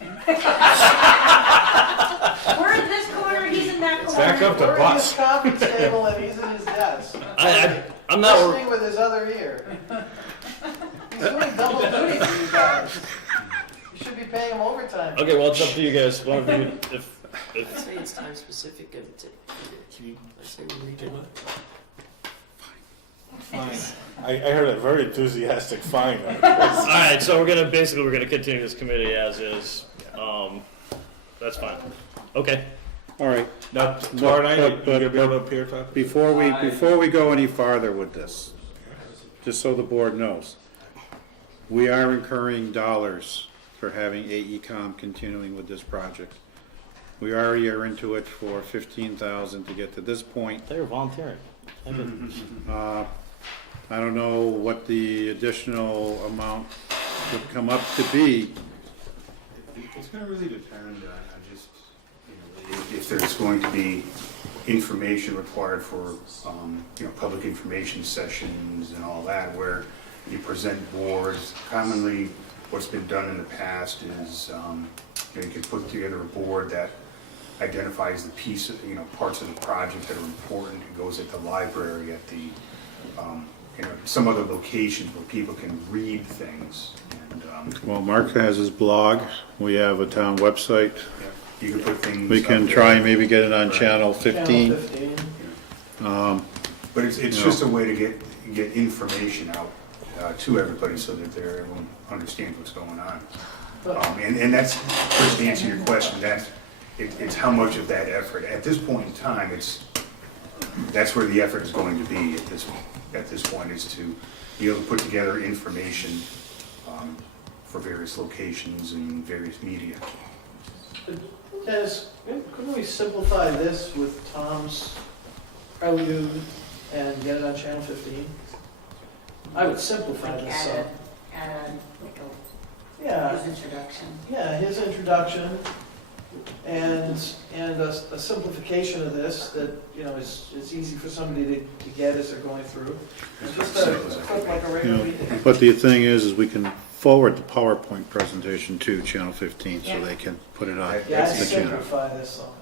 We're in this corner, he's in that corner. Back up the We're at bus. his conference table and he's in his desk. I'm not. Listening with his other ear. He's doing double duty for you guys. You should be paying him overtime. Okay, well, it's up to you guys. One of you, I say it's time specific. I say we read it. Fine. I heard a very enthusiastic fine. All right, so we're gonna continue this committee as is. That's fine. Okay. All right. Now, tomorrow night, you're gonna be able to appear, talk? Before we go any farther with this, just so the board knows, we are incurring dollars for having AECom continuing with this project. We already are into it for $15,000 to get to this point. They were volunteering. I don't know what the additional amount would come up to be. It's going to really depend on just, if there's going to be information required for, public information sessions and all that, where you present boards. Commonly, what's been done in the past is, you can put together a board that identifies the piece, parts of the project that are important. It goes at the library, at the, some other locations where people can read things. And, Well, Mark has his blog. We have a town website. you can put things. We can up there. try and maybe get it on Right. channel 15. Channel 15. But it's You just a way to get information out to everybody so that everyone understands what's going on. And that's, first to answer your question, it's how much of that effort, at this point in time, that's where the effort is going to be at this point, is to be able to put together information for various locations and various media. Dennis, couldn't we simplify this with Tom's prelude and get it on Channel 15? I would simplify Like this add some. like Yeah, his introduction. yeah, his introduction and a simplification of this that, you know, is easy for somebody to get as they're going through. And just a quick, like a regular meeting. But the thing is we can forward the PowerPoint presentation to Channel 15 so Yeah. they can put it on Yeah, I'd the channel. simplify this though.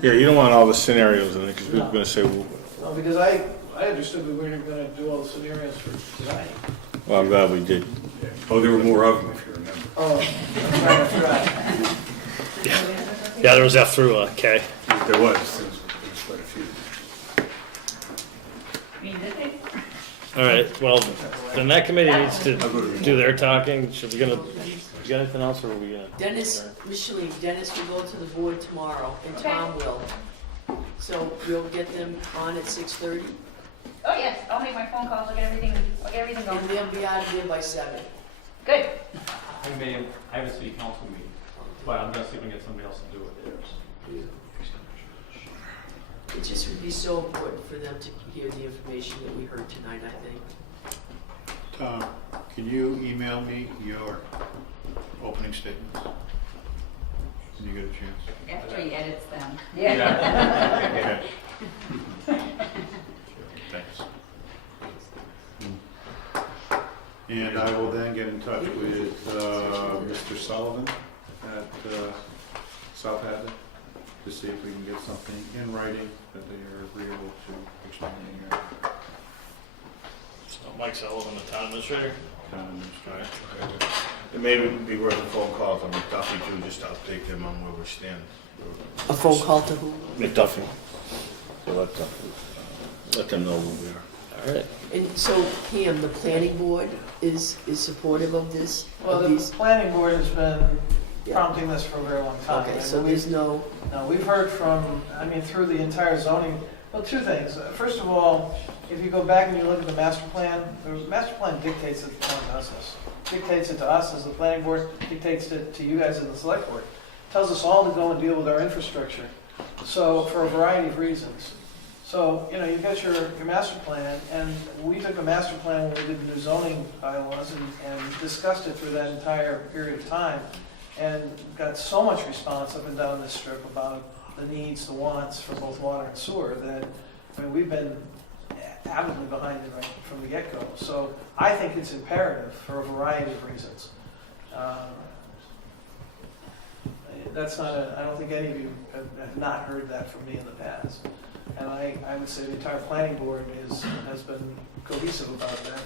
Yeah, you don't want all the scenarios in it, because people are gonna say, well, No, because I understood we weren't gonna do all the scenarios for tonight. well, I'm glad we did. Oh, there were more of them, if you remember. Oh, that's right. Yeah, there was F through K. There was quite a few. I mean, did they? All right, well, then that committee needs to do their talking. Should we you got anything else, or are we gonna? Dennis, Micheline, Dennis will go to the board tomorrow, and Tom will. So you'll get them on at 6:30, Oh, yes, I'll make my phone calls, I'll get everything going. and they'll be out of here by 7. Good. I have a city council meeting, but I'm gonna see if I can get somebody else to do it. It just would be so important for them to hear the information that we heard tonight, I think. Tom, can you email me your opening statements? When you get a chance? After he edits them. Yeah. Okay. Thanks. And I will then get in touch with Mr. Sullivan at South Hadley to see if we can get something in writing that they are agreeable to explaining here. So Mike Sullivan, the town administrator. Town administrator. It may be worth a phone call to McDuffie too, just to update them on where we stand. A phone call to who? McDuffie. So let them know where we are. All right. And so, Pam, the planning board is supportive of this? Well, of the these? planning board has been Yeah. prompting this for a very long time. Okay, And so we've- there's no, No, we've heard from, I mean, through the entire zoning, well, two things. First of all, if you go back and you look at the master plan, the master plan dictates that the town does this. Dictates it to us as the planning board, dictates it to you guys as the select board. Tells us all to go and deal with our infrastructure. So, for a variety of reasons. So, you know, you've got your master plan, and we took a master plan when we did the new zoning bylaws and discussed it through that entire period of time. And got so much response up and down this strip about the needs, the wants for both water and sewer that, I mean, we've been avidly behind it right from the get-go. So I think it's imperative for a variety of reasons. That's not I don't think any of you have not heard that from me in the past. And I would say the entire planning board has been cohesive about that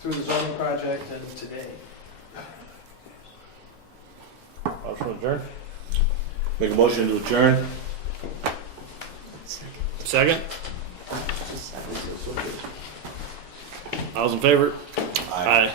through the zoning project and today. Motion adjourned. Make a motion to adjourn? Second. All's in favor? Aye.